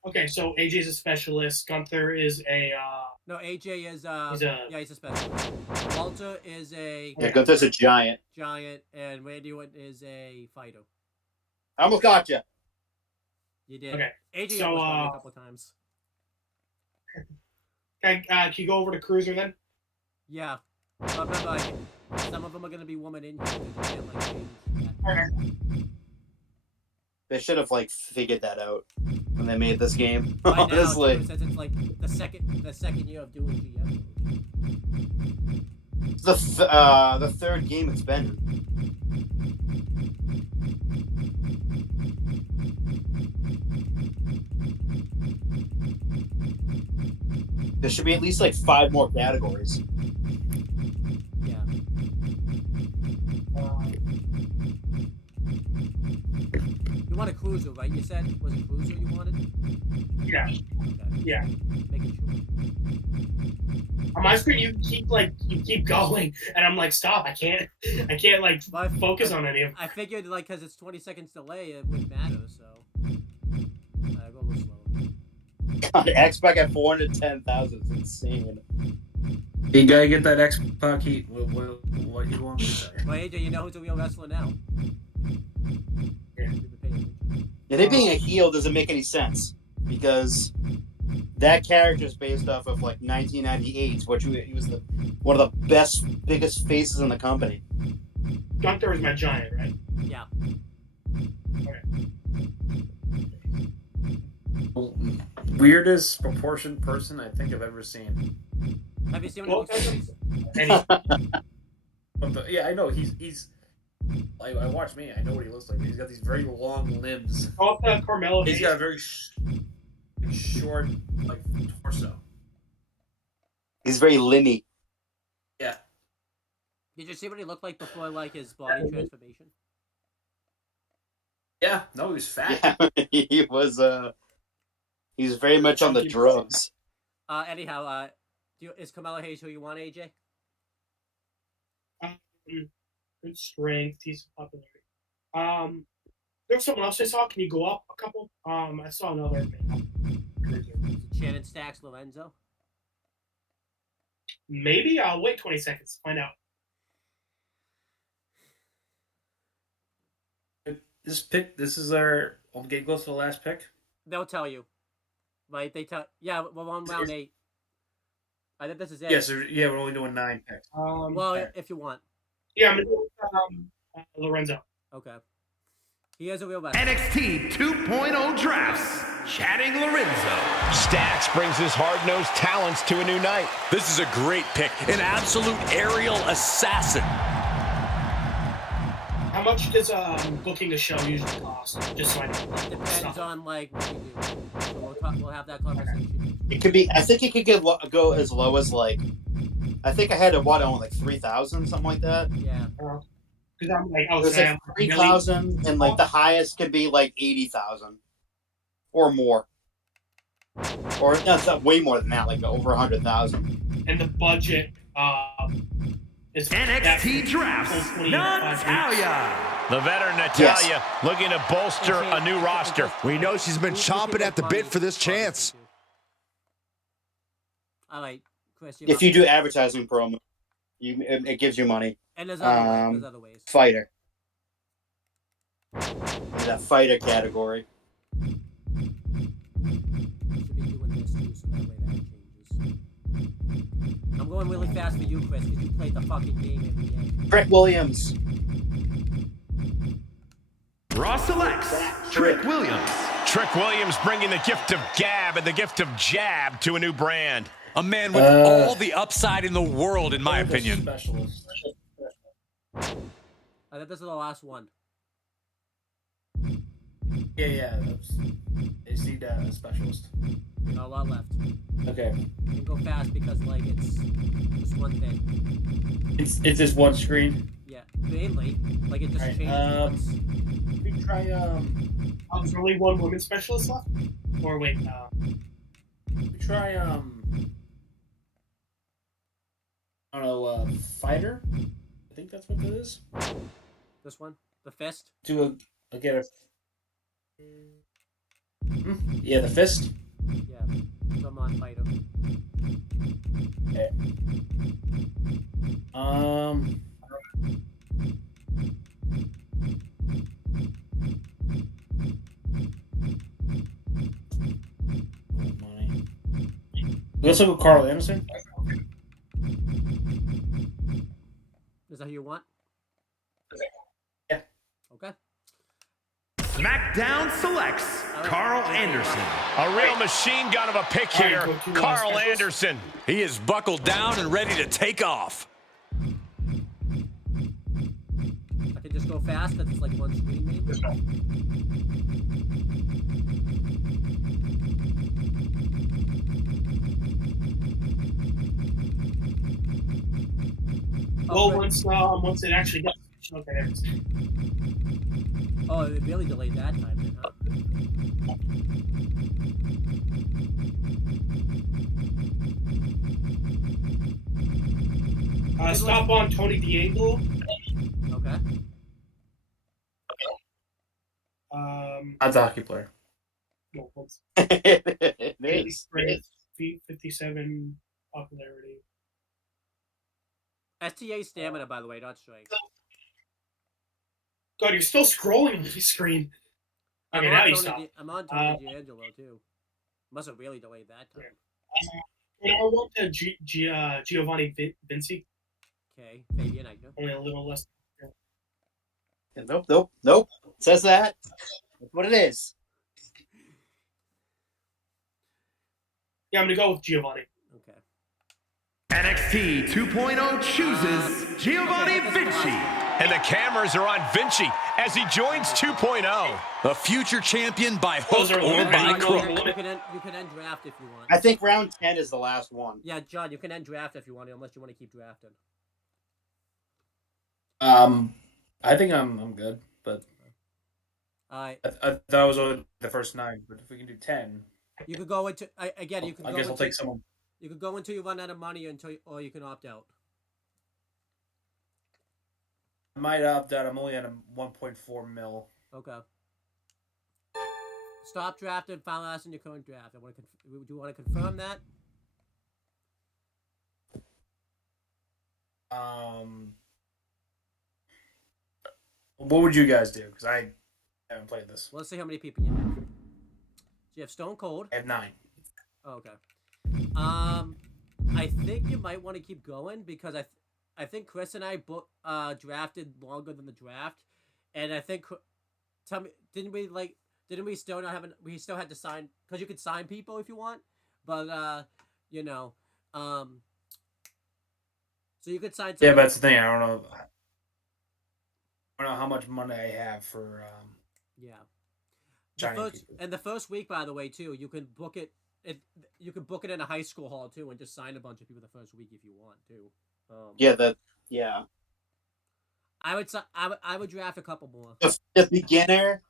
Okay, so AJ's a specialist. Gunther is a. No, AJ is he's a specialist. Walter is a Yeah, Gunther's a giant. and Randy Orton is a fighter. I almost got you. You did. Okay. AJ So, almost got me a couple times. Can you go over to Cruiser then? Yeah. But remember, like, some of them are gonna be woman in here. You can't, like, change that. Okay. They should have like figured that out when they made this game. Right now, Honestly, too, since it's like the second year of doing GM. it's the third game it's been. There should be at least like 5 more categories. Yeah. You want a cruiser, right? You said was it cruiser you wanted? Yeah. Okay. Yeah. Making sure. On my screen, you keep going, and I'm like, stop! I can't like Well, focus on any of them. I figured like because it's 20 seconds delay, it wouldn't matter. So go a little slow. God, X-Pac at 410,000 is insane. You gotta get that X-Pac heat. What you want me to say? Well, AJ, you know who's a real wrestler now. Yeah. And it being a heel doesn't make any sense because that character is based off of like 1998, which he was one of the biggest faces in the company. Gunther was my giant, right? Yeah. Weirdest proportioned person I think I've ever seen. Have you seen Well, what he Yeah, I know he's. I watch me. I know what he looks like. He's got these very long limbs. Oh, Carmelo. He's got a very short, like torso. He's very limmy. Yeah. Did you see what he looked like before like his body transformation? Yeah. No, he was fat. Yeah, he was. He's very much on the drugs. Anyhow, is Carmelo Hayes who you want, AJ? Good strength. He's popularity. There's someone else I saw. Can you go up a couple? I saw another. Shannon Stacks Lorenzo. Maybe I'll wait 20 seconds to find out. This is our. I'm getting close to the last pick. They'll tell you. Right? They tell. Yeah, we're on round 8. I think this is it. Yes, we're only doing 9 picks. Well, if you want. Yeah, I'm gonna do Lorenzo. Okay. He has a real wrestler. NXT 2.0 drafts. Chatting Lorenzo. Stacks brings his hard-nosed talents to a new night. This is a great pick. An absolute aerial assassin. How much does booking a show usually cost? Just so I know. Depends on like what you do. So we'll have that conversation. It could be. I think it could go as low as like. I think I had on like 3,000, something like that. Yeah. Because I'm like, It was like 3,000, and like the highest could be like 80,000 or more. Or no, it's not way more than that, like over 100,000. And the budget is NXT drafts. Natalia. The veteran Natalia looking to bolster a new roster. We know she's been chomping at the bit for this chance. All right, Chris. If you do advertising promo, it gives you money. And there's other ways. Fighter. That fighter category. Should be doing this too, so that way that changes. I'm going really fast for you, Chris, because you played the fucking game every day. Brett Williams. Raw selects Trick Williams. Trick Williams bringing the gift of gab and the gift of jab to a new brand. A man with all the upside in the world, in my opinion. Specialist. I think this is the last one. Yeah. They see a specialist. Not a lot left. Okay. You can go fast because like it's just one thing. It's just one screen. Yeah, mainly like it just Right, changes once. We try There's only one woman specialist left. Or wait, we try I don't know, fighter. I think that's what it is. This one, the fist. To get a. Yeah, the fist. Yeah, come on, fighter. Okay. Money. Let's look at Carl Anderson. Is that who you want? Yeah. Okay. SmackDown selects Carl Anderson. A real machine gun of a pick here, Carl Anderson. He is buckled down and ready to take off. I can just go fast because it's like one screen maybe. well, once it actually gets. Okay, there it is. Oh, it really delayed that time then, huh? Stop on Tony D'Angelo. Okay. That's a hockey player. No, what's It is. 57 popularity. STA stamina, by the way, not strength. God, you're still scrolling on the screen. Okay, now you stop. I'm on Tony D'Angelo too. Must have really delayed that time. I want to Giovanni Vinci. Okay, Fabian, I know. Only a little less. Nope. It says that. That's what it is. Yeah, I'm gonna go with Giovanni. Okay. NXT 2.0 chooses Giovanni Vinci. And the cameras are on Vinci as he joins 2.0. A future champion by hook Those are or by crook. You can end draft if you want. I think round 10 is the last one. Yeah, John, you can end draft if you want to, unless you want to keep drafting. I think I'm good, but Alright. that was only the first 9. But if we can do 10, You could go into again. You can. I go guess I'll into, take someone. You could go until you run out of money, or you can opt out. I might opt out. I'm only at a 1.4 mil. Okay. Stop drafting. Finalize in your current draft. Do you want to confirm that? What would you guys do? Because I haven't played this. Well, let's see how many people you have. So you have Stone Cold. I have 9. Oh, okay. I think you might want to keep going because I think Chris and I drafted longer than the draft, and I think tell me didn't we still not have we still had to sign because you could sign people if you want, but you know so you could sign. Yeah, but that's the thing. I don't know how much money I have for yeah. The the first week, by the way, too, you can book it. You can book it in a high school hall too, and just sign a bunch of people the first week if you want to. Yeah. I would draft a couple more. The beginner,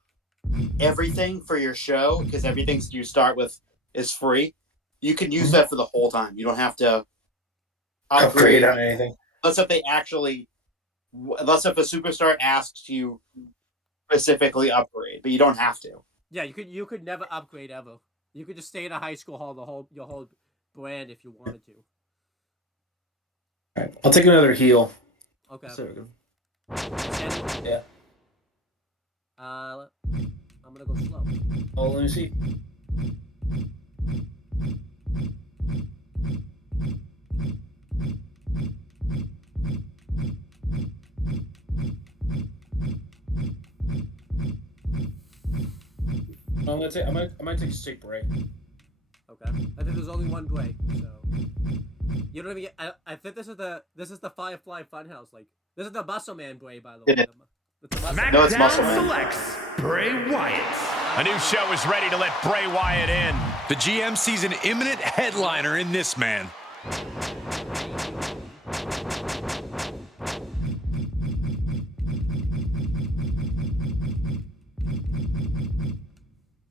everything for your show, because everything you start with is free. You can use that for the whole time. You don't have to upgrade on anything. Unless if a superstar asks you specifically upgrade, but you don't have to. Yeah, you could never upgrade ever. You could just stay in a high school hall your whole brand if you wanted to. All right, I'll take another heal. Okay. Yeah. I'm gonna go slow. Oh, let me see. I might take a straight break. Okay. I think there's only one Bray, so you don't even get, I think this is the Firefly Funhouse. Like, this is the Muscle Man Bray, by the way. It's the Muscle Man. No, it's Muscle SmackDown Man. selects Bray Wyatt. A new show is ready to let Bray Wyatt in. The GM sees an imminent headliner in this man.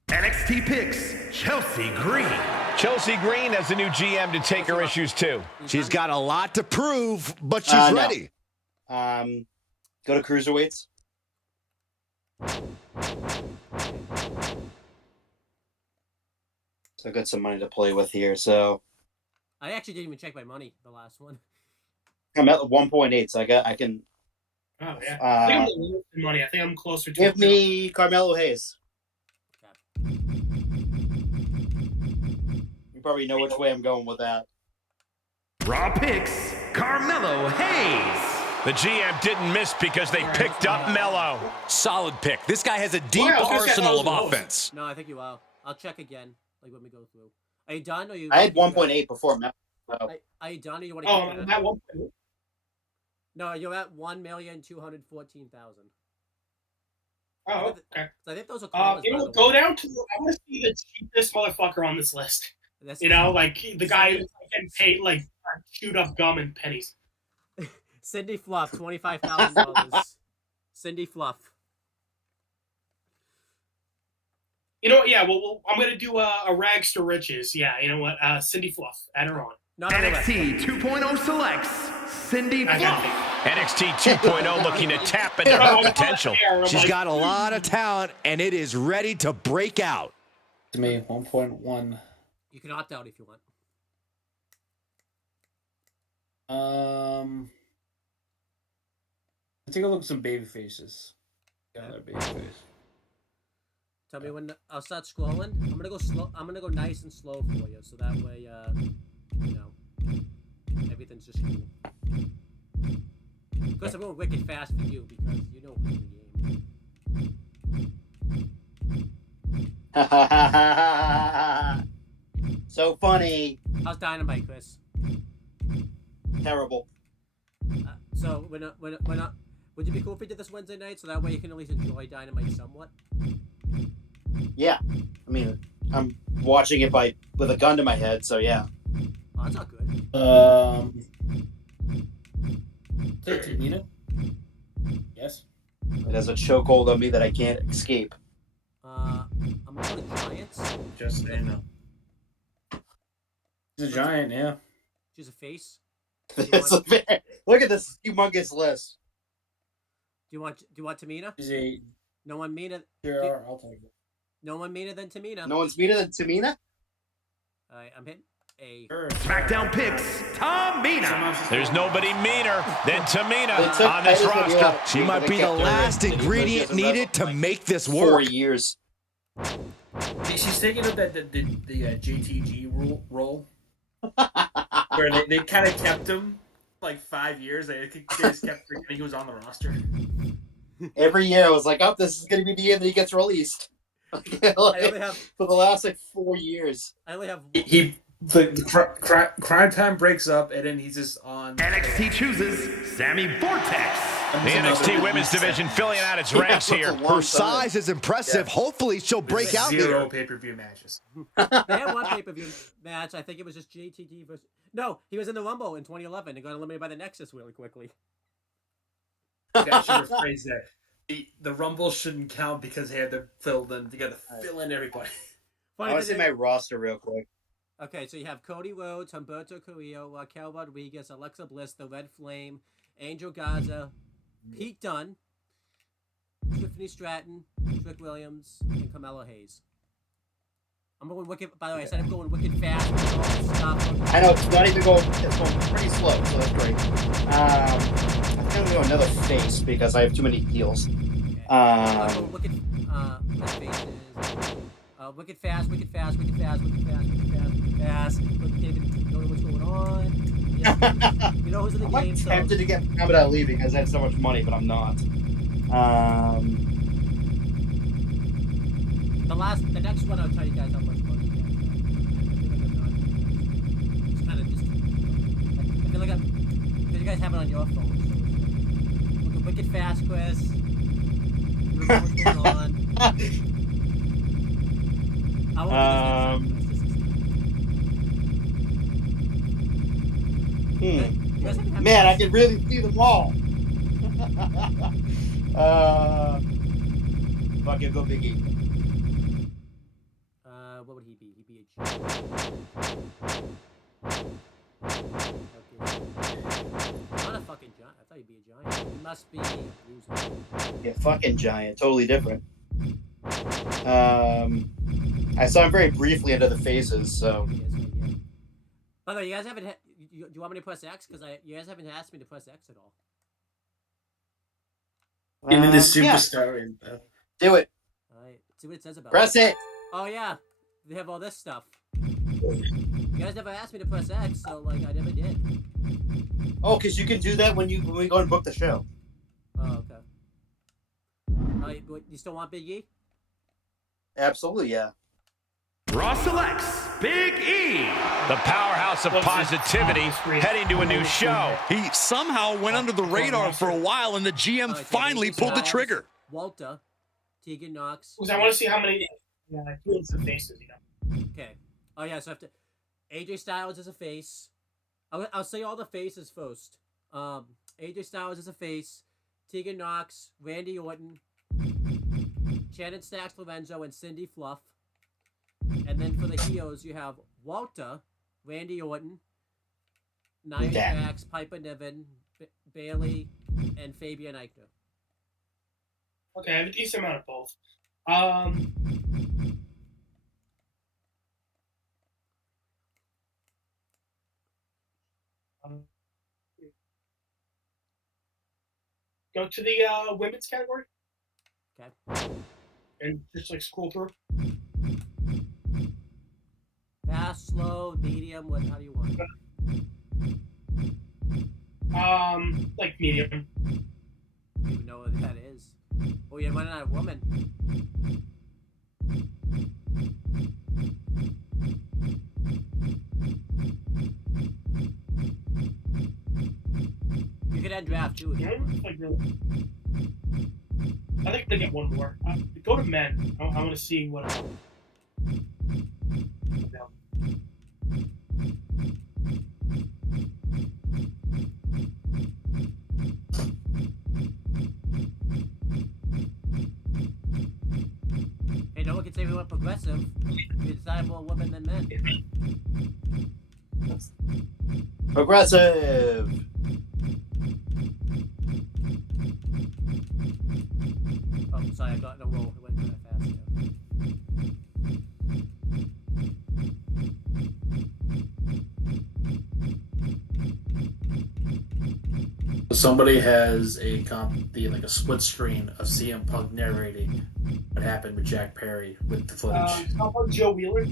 NXT picks Chelsea Green. Chelsea Green has a new GM to take her issues too. She's got a lot to prove, but she's No. ready. Go to cruiserweights. So I got some money to play with here. So I actually didn't even check my money, the last one. I'm at 1.8, so I can Oh yeah. I think I'm the lowest in money. I think I'm closer to. give me Carmelo Hayes. You probably know which way I'm going with that. Raw picks Carmelo Hayes. The GM didn't miss because they picked up Mello. Solid pick. This guy has a deep I was gonna say arsenal of that was the offense. No, I think you will. I'll check again, like when we go through. Are you done? Or you? I had 1.8 before Melo. So. Are you done? Or you want to? Oh, I'm at 1. No, you're at 1,214,000. Oh, okay. So I think those are. Callers, You by know, the go way. down to. I want to see the cheapest motherfucker on this list. That's- You know, like the guy who can pay like shoot up gum and pennies. Cindy Fluff, $25,000. Cindy Fluff. You know what? Yeah, well, I'm gonna do a rags to riches. Yeah, you know what? Cindy Fluff, add her on. Not on the list. NXT 2.0 selects Cindy I got Fluff. NXT 2.0 looking to tap into her potential. She's got a lot of talent, and it is ready to break out. To me, 1.1. You can opt out if you want. Let's take a look at some baby faces. Got another baby face. Tell me when I'll start scrolling. I'm gonna go slow. I'm gonna go nice and slow for you, so that way, you know, everything's just cool. Of course, I'm going wicked fast for you because you know what's in the game. So funny. How's Dynamite, Chris? Terrible. So we're not. Would it be cool if we did this Wednesday night, so that way you can at least enjoy Dynamite somewhat? Yeah. I mean, I'm watching it with a gun to my head, so yeah. Oh, that's not good. Take Tamina? Yes. It has a chokehold on me that I can't escape. I'm gonna go to Giants. Just saying no. He's a giant, yeah. She's a face. Look at this humongous list. Do you want Tamina? He's a. No one meaner. Sure, I'll take it. No one meaner than Tamina. No one's meaner than Tamina? Alright, I'm hitting a. Sure. SmackDown picks Tamina. There's nobody meaner than Tamina on I this just roster. looked She might be the last ingredient needed to make this 4 work. years. She's taking up the JTG role. Where they kind of kept him like 5 years. They just kept forgetting he was on the roster. Every year I was like, oh, this is going to be the year that he gets released. I only have. For the last 4 years. I only have. The Crime Time breaks up, and then he's just on. NXT chooses Sammy Vortex. The NXT Women's Division filling out its ranks here. Her size is impressive. Yeah. Hopefully she'll break out Zero here. pay-per-view matches. They had one pay-per-view match. I think it was just JTT versus. No, he was in the Rumble in 2011 and got eliminated by the Nexus really quickly. I should rephrase that. The Rumble shouldn't count because they had to fill in everybody. I Funny want to see thing my is- roster real quick. Okay, so you have Cody Rhodes, Humberto Carrillo, Raquel Rodriguez, Alexa Bliss, The Red Flame, Angel Garza, Pete Dunne, Tiffany Stratton, Trick Williams, and Carmelo Hayes. I'm going wicked. By the way, I said I'm going wicked fast. And all this stuff. I know, it's not even going, it's going pretty slow, so that's great. I'm going to go another face because I have too many heels. Okay. I'm going wicked. My face is wicked fast, wicked fast, wicked fast, wicked fast, wicked fast, wicked fast. Look, can't even know what's going on. Yeah. You know who's in the I'm game? like So tempted to get Muhammad Ali because I have so much money, but I'm not. The next one I'll tell you guys how much money you guys have. It's kind of just. I feel like you guys have it on your phone. So it's looking wicked fast, Chris. You know what's going on. I won't do this next time, Chris. Man, I can really see them all. Fucking go Big E. What would he be? He'd be a giant. Okay. Not a fucking giant. I thought he'd be a giant. He must be a loser. Yeah, fucking giant. Totally different. I saw him very briefly under the faces, so. By the way, you guys haven't. Do you want me to press X? Because you guys haven't asked me to press X at all. Into the superstar. Yeah. Do it. All right. See what it says about. Press it. Oh yeah, they have all this stuff. You guys never asked me to press X, so like I never did. Oh, because you can do that when we go and book the show. Oh, okay. Alright, you still want Big E? Absolutely, yeah. Raw selects Big E. The powerhouse of positivity heading to a new show. He somehow went under the radar for a while, and the GM finally pulled the trigger. Walter, Tegan Knox. Because I want to see how many heels and faces, you know. Okay. Oh yeah, so I have to. AJ Styles is a face. I'll say all the faces first. AJ Styles is a face. Tegan Knox, Randy Orton, Shannon Stacks Lorenzo, and Cindy Fluff. And then for the heels, you have Walter, Randy Orton, Nia Jax, Piper Niven, Bailey, and Fabian Eichner. Okay, I have a decent amount of both. Go to the women's category. Okay. And just like scroll through. Fast, slow, medium. How do you want it? Like medium. I don't even know what that is. Oh yeah, why not a woman? You can add draft too. Yeah, like really. I think they get one more. Go to men. I want to see what. Hey, no one can say we went progressive. We decide more women than men. Progressive. Oh, sorry, I got in a roll. It went kind of fast. Somebody has a split screen of CM Punk narrating what happened with Jack Perry with the footage. How about Joe Wheeler?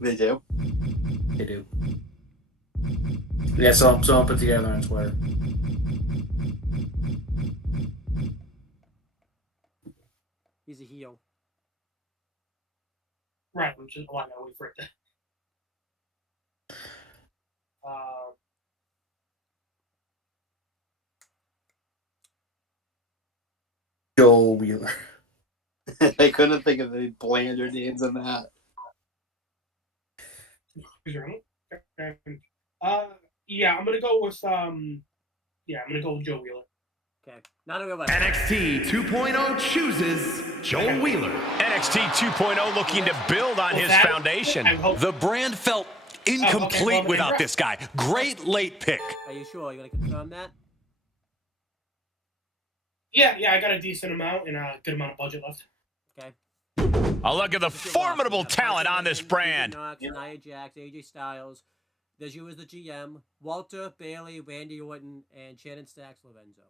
They do. They do. Yeah, so I'll put together on Twitter. He's a heel. Right, which is why I wait for it to. Joe Wheeler. They couldn't think of any blander names than that. Is there any? Yeah, I'm gonna go with I'm gonna go with Joe Wheeler. Okay, not a real one. NXT 2.0 chooses Joe Wheeler. NXT 2.0 looking to build on his foundation. The brand felt incomplete without this guy. Great late pick. Are you sure? You're gonna confirm that? Yeah, I got a decent amount and a good amount of budget left. Okay. A look at the formidable talent on this brand. Knox, Nia Jax, AJ Styles. There's you as the GM. Walter, Bailey, Randy Orton, and Shannon Stacks Lorenzo.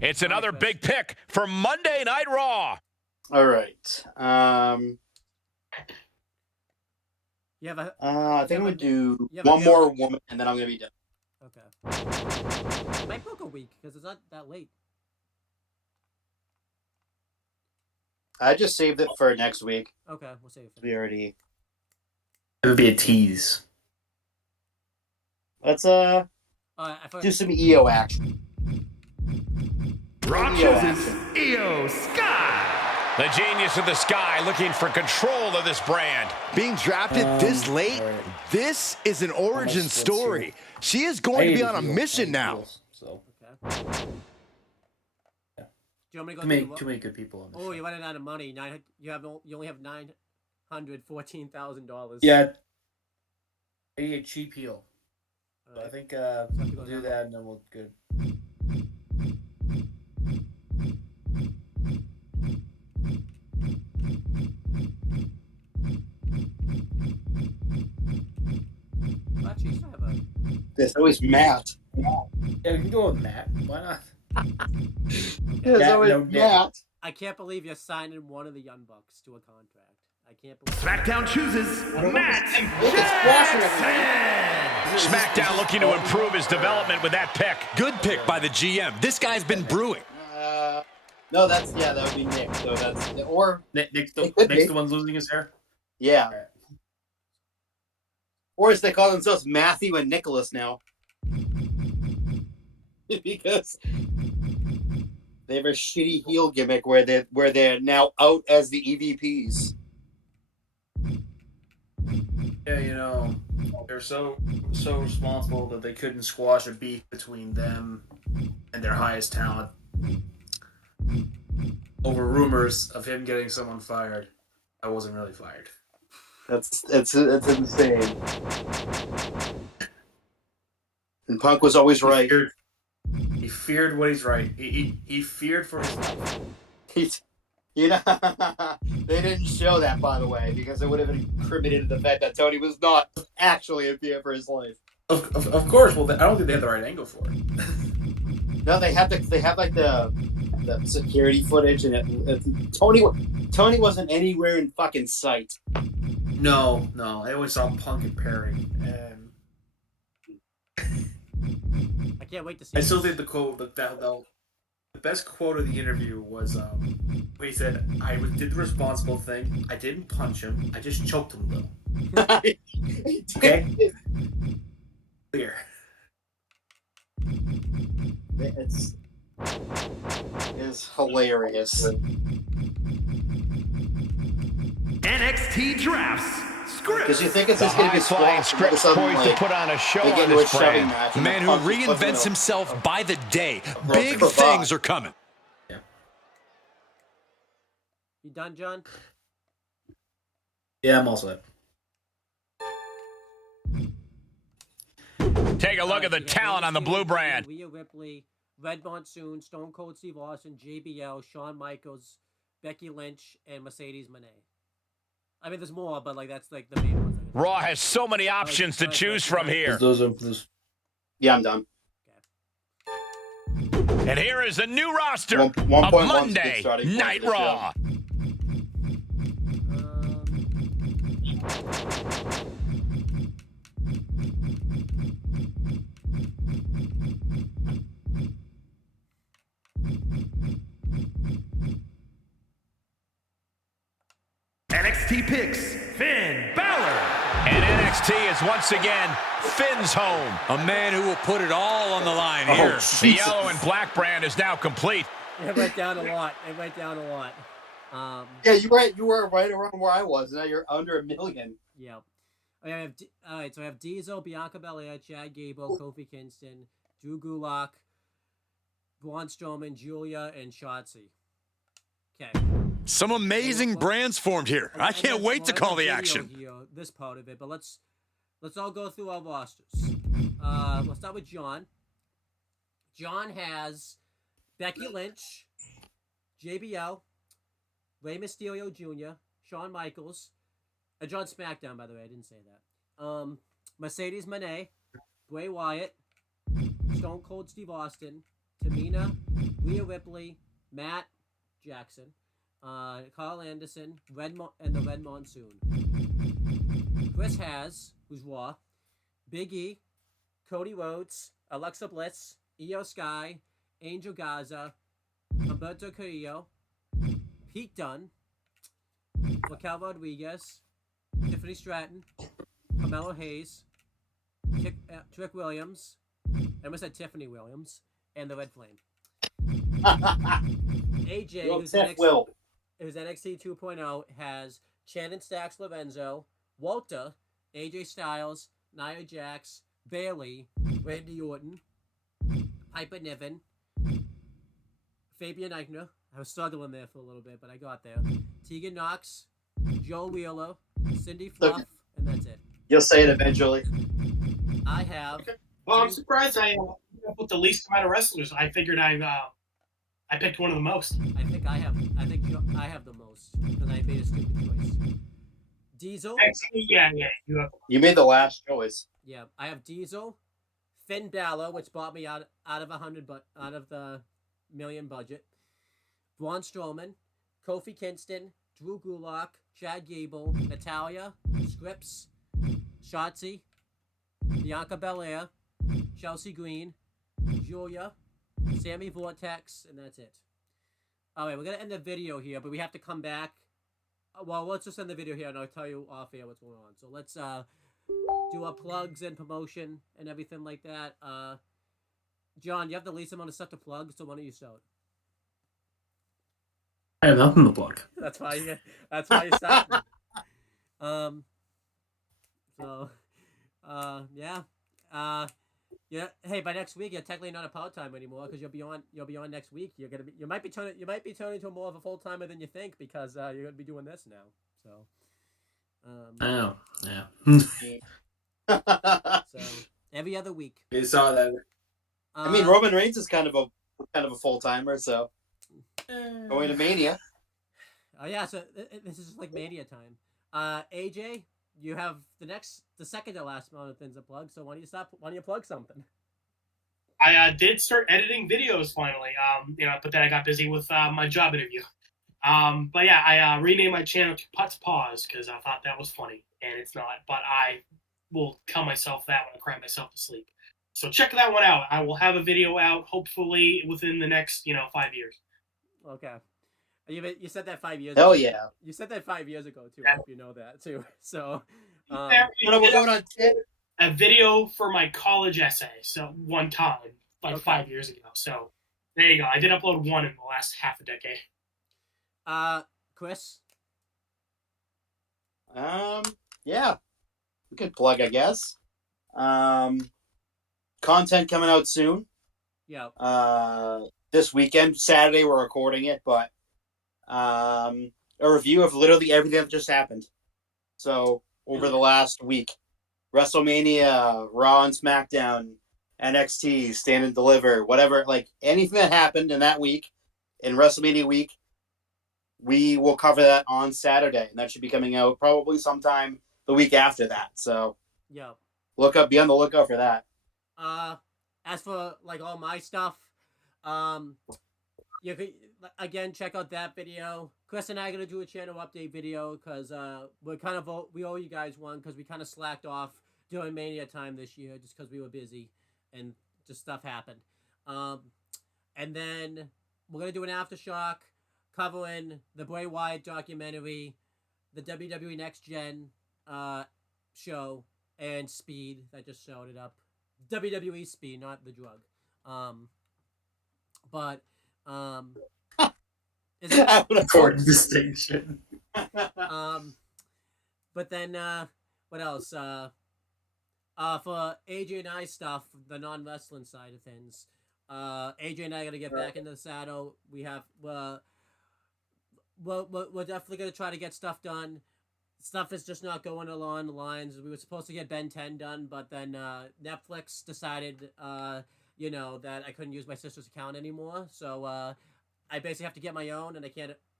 It's another big pick for Monday Night Raw. All right. You have a. I think I'm gonna do one more woman, and then I'm gonna be done. Okay. Might book a week because it's not that late. I just saved it for next week. Okay, we'll save it. We already. It would be a tease. Let's I do some EO action. Raw chooses EO Sky. The genius of the sky looking for control of this brand. Being drafted this late, this is an origin story. She is going to be on a mission now. So. Okay. Do you want me to go Too many good people on this. Oh, you're running out of money. You only have $914,000. Yeah. Maybe a cheap heel. Right. I think we'll do that and then we'll good. Actually, still have a... There's always Matt. Yeah, we can go with Matt. Why not? There's always Matt. I can't believe you're signing one of the Young Bucks to a contract. I can't believe SmackDown chooses Matt SmackDown looking to improve his development with that pick. Good pick by the GM. This guy's been brewing. No, that would be Nick. So that's Nick's the one losing his hair. Yeah. Or as they call themselves, Matthew and Nicholas now, because they have a shitty heel gimmick where they're now out as the EVPs. Yeah, they're so responsible that they couldn't squash a beef between them and their highest talent over rumors of him getting someone fired. I wasn't really fired. That's insane. And Punk was always right. He feared what he's right. He feared for his life. They didn't show that, by the way, because it would have incriminated the fact that Tony was not actually in fear for his life. Of course. Well, I don't think they had the right angle for it. No, they have like the security footage, and Tony wasn't anywhere in fucking sight. No. I always saw Punk and Perry, and I can't wait to see. I still think the quote, the best quote of the interview was where he said, "I did the responsible thing. I didn't punch him. I just choked him a little." Okay. Clear. It's hilarious. NXT drafts script. Because you think it's The just going to be high-flying squash, script poised to put on a show they get on into a this shoving brand. match. The and man who Punk just puts reinvents him in himself by the day. Big Cravat. things are coming. You done, John? Yeah, I'm all set. Take a look at the talent on the blue brand. Rhea Ripley, Red Monsoon, Stone Cold Steve Austin, JBL, Shawn Michaels, Becky Lynch, and Mercedes Moné. I mean, there's more, but that's the main ones. Raw has so many options to choose from here. Yeah, I'm done. And here is the new roster of 1.1 Monday starting Night point for the Raw. NXT picks Finn Balor. And NXT is once again Finn's home. A man who will put it all on the line here. The yellow and black brand is now complete. It went down a lot. Yeah, you were right around where I was. Now you're under $1 million. Yeah. All right, so I have Diesel, Bianca Belair, Chad Gable, Kofi Kingston, Drew Gulak, Braun Strowman, Julia, and Shotzi. Okay. Some amazing brands formed here. I can't wait to call the action. Here, this part of it, but let's all go through our rosters. We'll start with John. John has Becky Lynch, JBL, Rey Mysterio Jr., Shawn Michaels, John SmackDown, by the way, I didn't say that. Mercedes Moné, Bray Wyatt, Stone Cold Steve Austin, Tamina, Rhea Ripley, Matt Jackson, Carl Anderson, and the Red Monsoon. Chris has, who's Raw, Big E, Cody Rhodes, Alexa Bliss, Io Sky, Angel Gaza, Humberto Carrillo, Pete Dunne, Raquel Rodriguez, Tiffany Stratton, Carmelo Hayes, Trick Williams, I almost said Tiffany Williams, and the Red Flame. AJ, who's NXT 2.0, has Shannon Stacks Lorenzo, Walter, AJ Styles, Nia Jax, Bailey, Randy Orton, Piper Niven, Fabian Eichner. I was struggling there for a little bit, but I got there. Tegan Knox, Joe Wheeler, Cindy Fluff, and that's it. You'll say it eventually. I have. Well, I'm surprised I put the least amount of wrestlers. I figured I picked one of the most. I think I have the most because I made a stupid choice. Diesel. Actually, yeah. You made the last choice. Yeah, I have Diesel, Finn Balor, which bought me out of out of the million budget. Braun Strowman, Kofi Kingston, Drew Gulak, Chad Gable, Natalia, Scripps, Shotzi, Bianca Belair, Chelsea Green, Julia, Sammy Vortex, and that's it. All right, we're gonna end the video here, but we have to come back. Well, let's just end the video here, and I'll tell you off air what's going on. So let's do our plugs and promotion and everything like that. John, you have the least amount of stuff to plug, so why don't you start? I have nothing to plug. That's why you stopped. Yeah. Hey, by next week you're technically not a part time anymore because you'll be on next week. You might be turning into more of a full timer than you think because you're gonna be doing this now. So. So every other week. You saw that. I mean, Roman Reigns is kind of a full timer, so going to Mania. Oh yeah, so this is just like Mania time. AJ, you have the second to last amount of things to plug. So why don't you plug something? I did start editing videos finally. But then I got busy with my job interview. But yeah, I renamed my channel to Putz Pause because I thought that was funny, and it's not. But I will tell myself that when I cry myself to sleep. So check that one out. I will have a video out hopefully within the next 5 years. Okay. You said that 5 years Hell ago. yeah. You said that 5 years ago too. I hope you know that too. So we're going on a video for my college essay. So one time, 5 years ago. So there you go. I did upload one in the last half a decade. Chris? Yeah. We could plug, I guess. Content coming out soon. Yeah. This weekend, Saturday, we're recording it, but a review of literally everything that just happened. So over the last week, WrestleMania, Raw and SmackDown, NXT, Stand and Deliver, whatever, anything that happened in that week, in WrestleMania week, we will cover that on Saturday, and that should be coming out probably sometime the week after that. So yeah, be on the lookout for that. As for all my stuff, you could again check out that video. Chris and I are gonna do a channel update video because we owe you guys one because we kind of slacked off during Mania time this year just because we were busy and just stuff happened. And then we're gonna do an aftershock covering the Bray Wyatt documentary, the WWE Next Gen show, and Speed that just showed it up. WWE Speed, not the drug. Is it important distinction? But then what else? For AJ and I stuff, the non-wrestling side of things. AJ and I gotta get back into the saddle. We have we're definitely gonna try to get stuff done. Stuff is just not going along the lines. We were supposed to get Ben 10 done, but then Netflix decided, that I couldn't use my sister's account anymore. So I basically have to get my own, and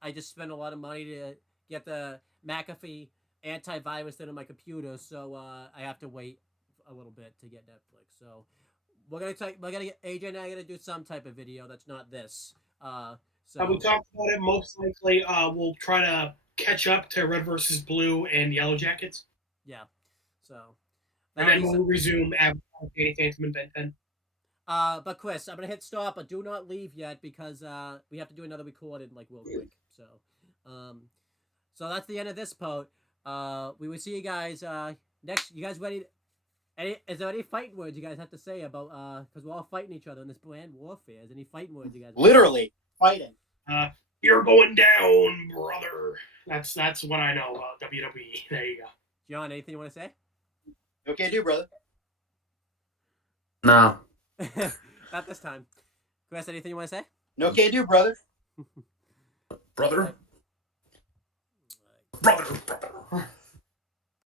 I just spent a lot of money to get the McAfee antivirus in on my computer. So I have to wait a little bit to get Netflix. So we're gonna get AJ and I gonna do some type of video that's not this. So we talked about it. Most likely, we'll try to catch up to Red versus Blue and Yellow Jackets. Yeah. So. And then we'll resume after Danny Phantom and Ben 10. But Chris, I'm gonna hit stop, but do not leave yet because we have to do another recording real quick. So, So that's the end of this part. We will see you guys next. You guys ready? Is there any fighting words you guys have to say about? Because we're all fighting each other in this brand warfare. Is there any fighting words you guys? Literally fighting. You're going down, brother. That's what I know about WWE. There you go. John, anything you want to say? Okay, do brother. No. Not this time. Chris, anything you want to say? No can do, brother. Brother.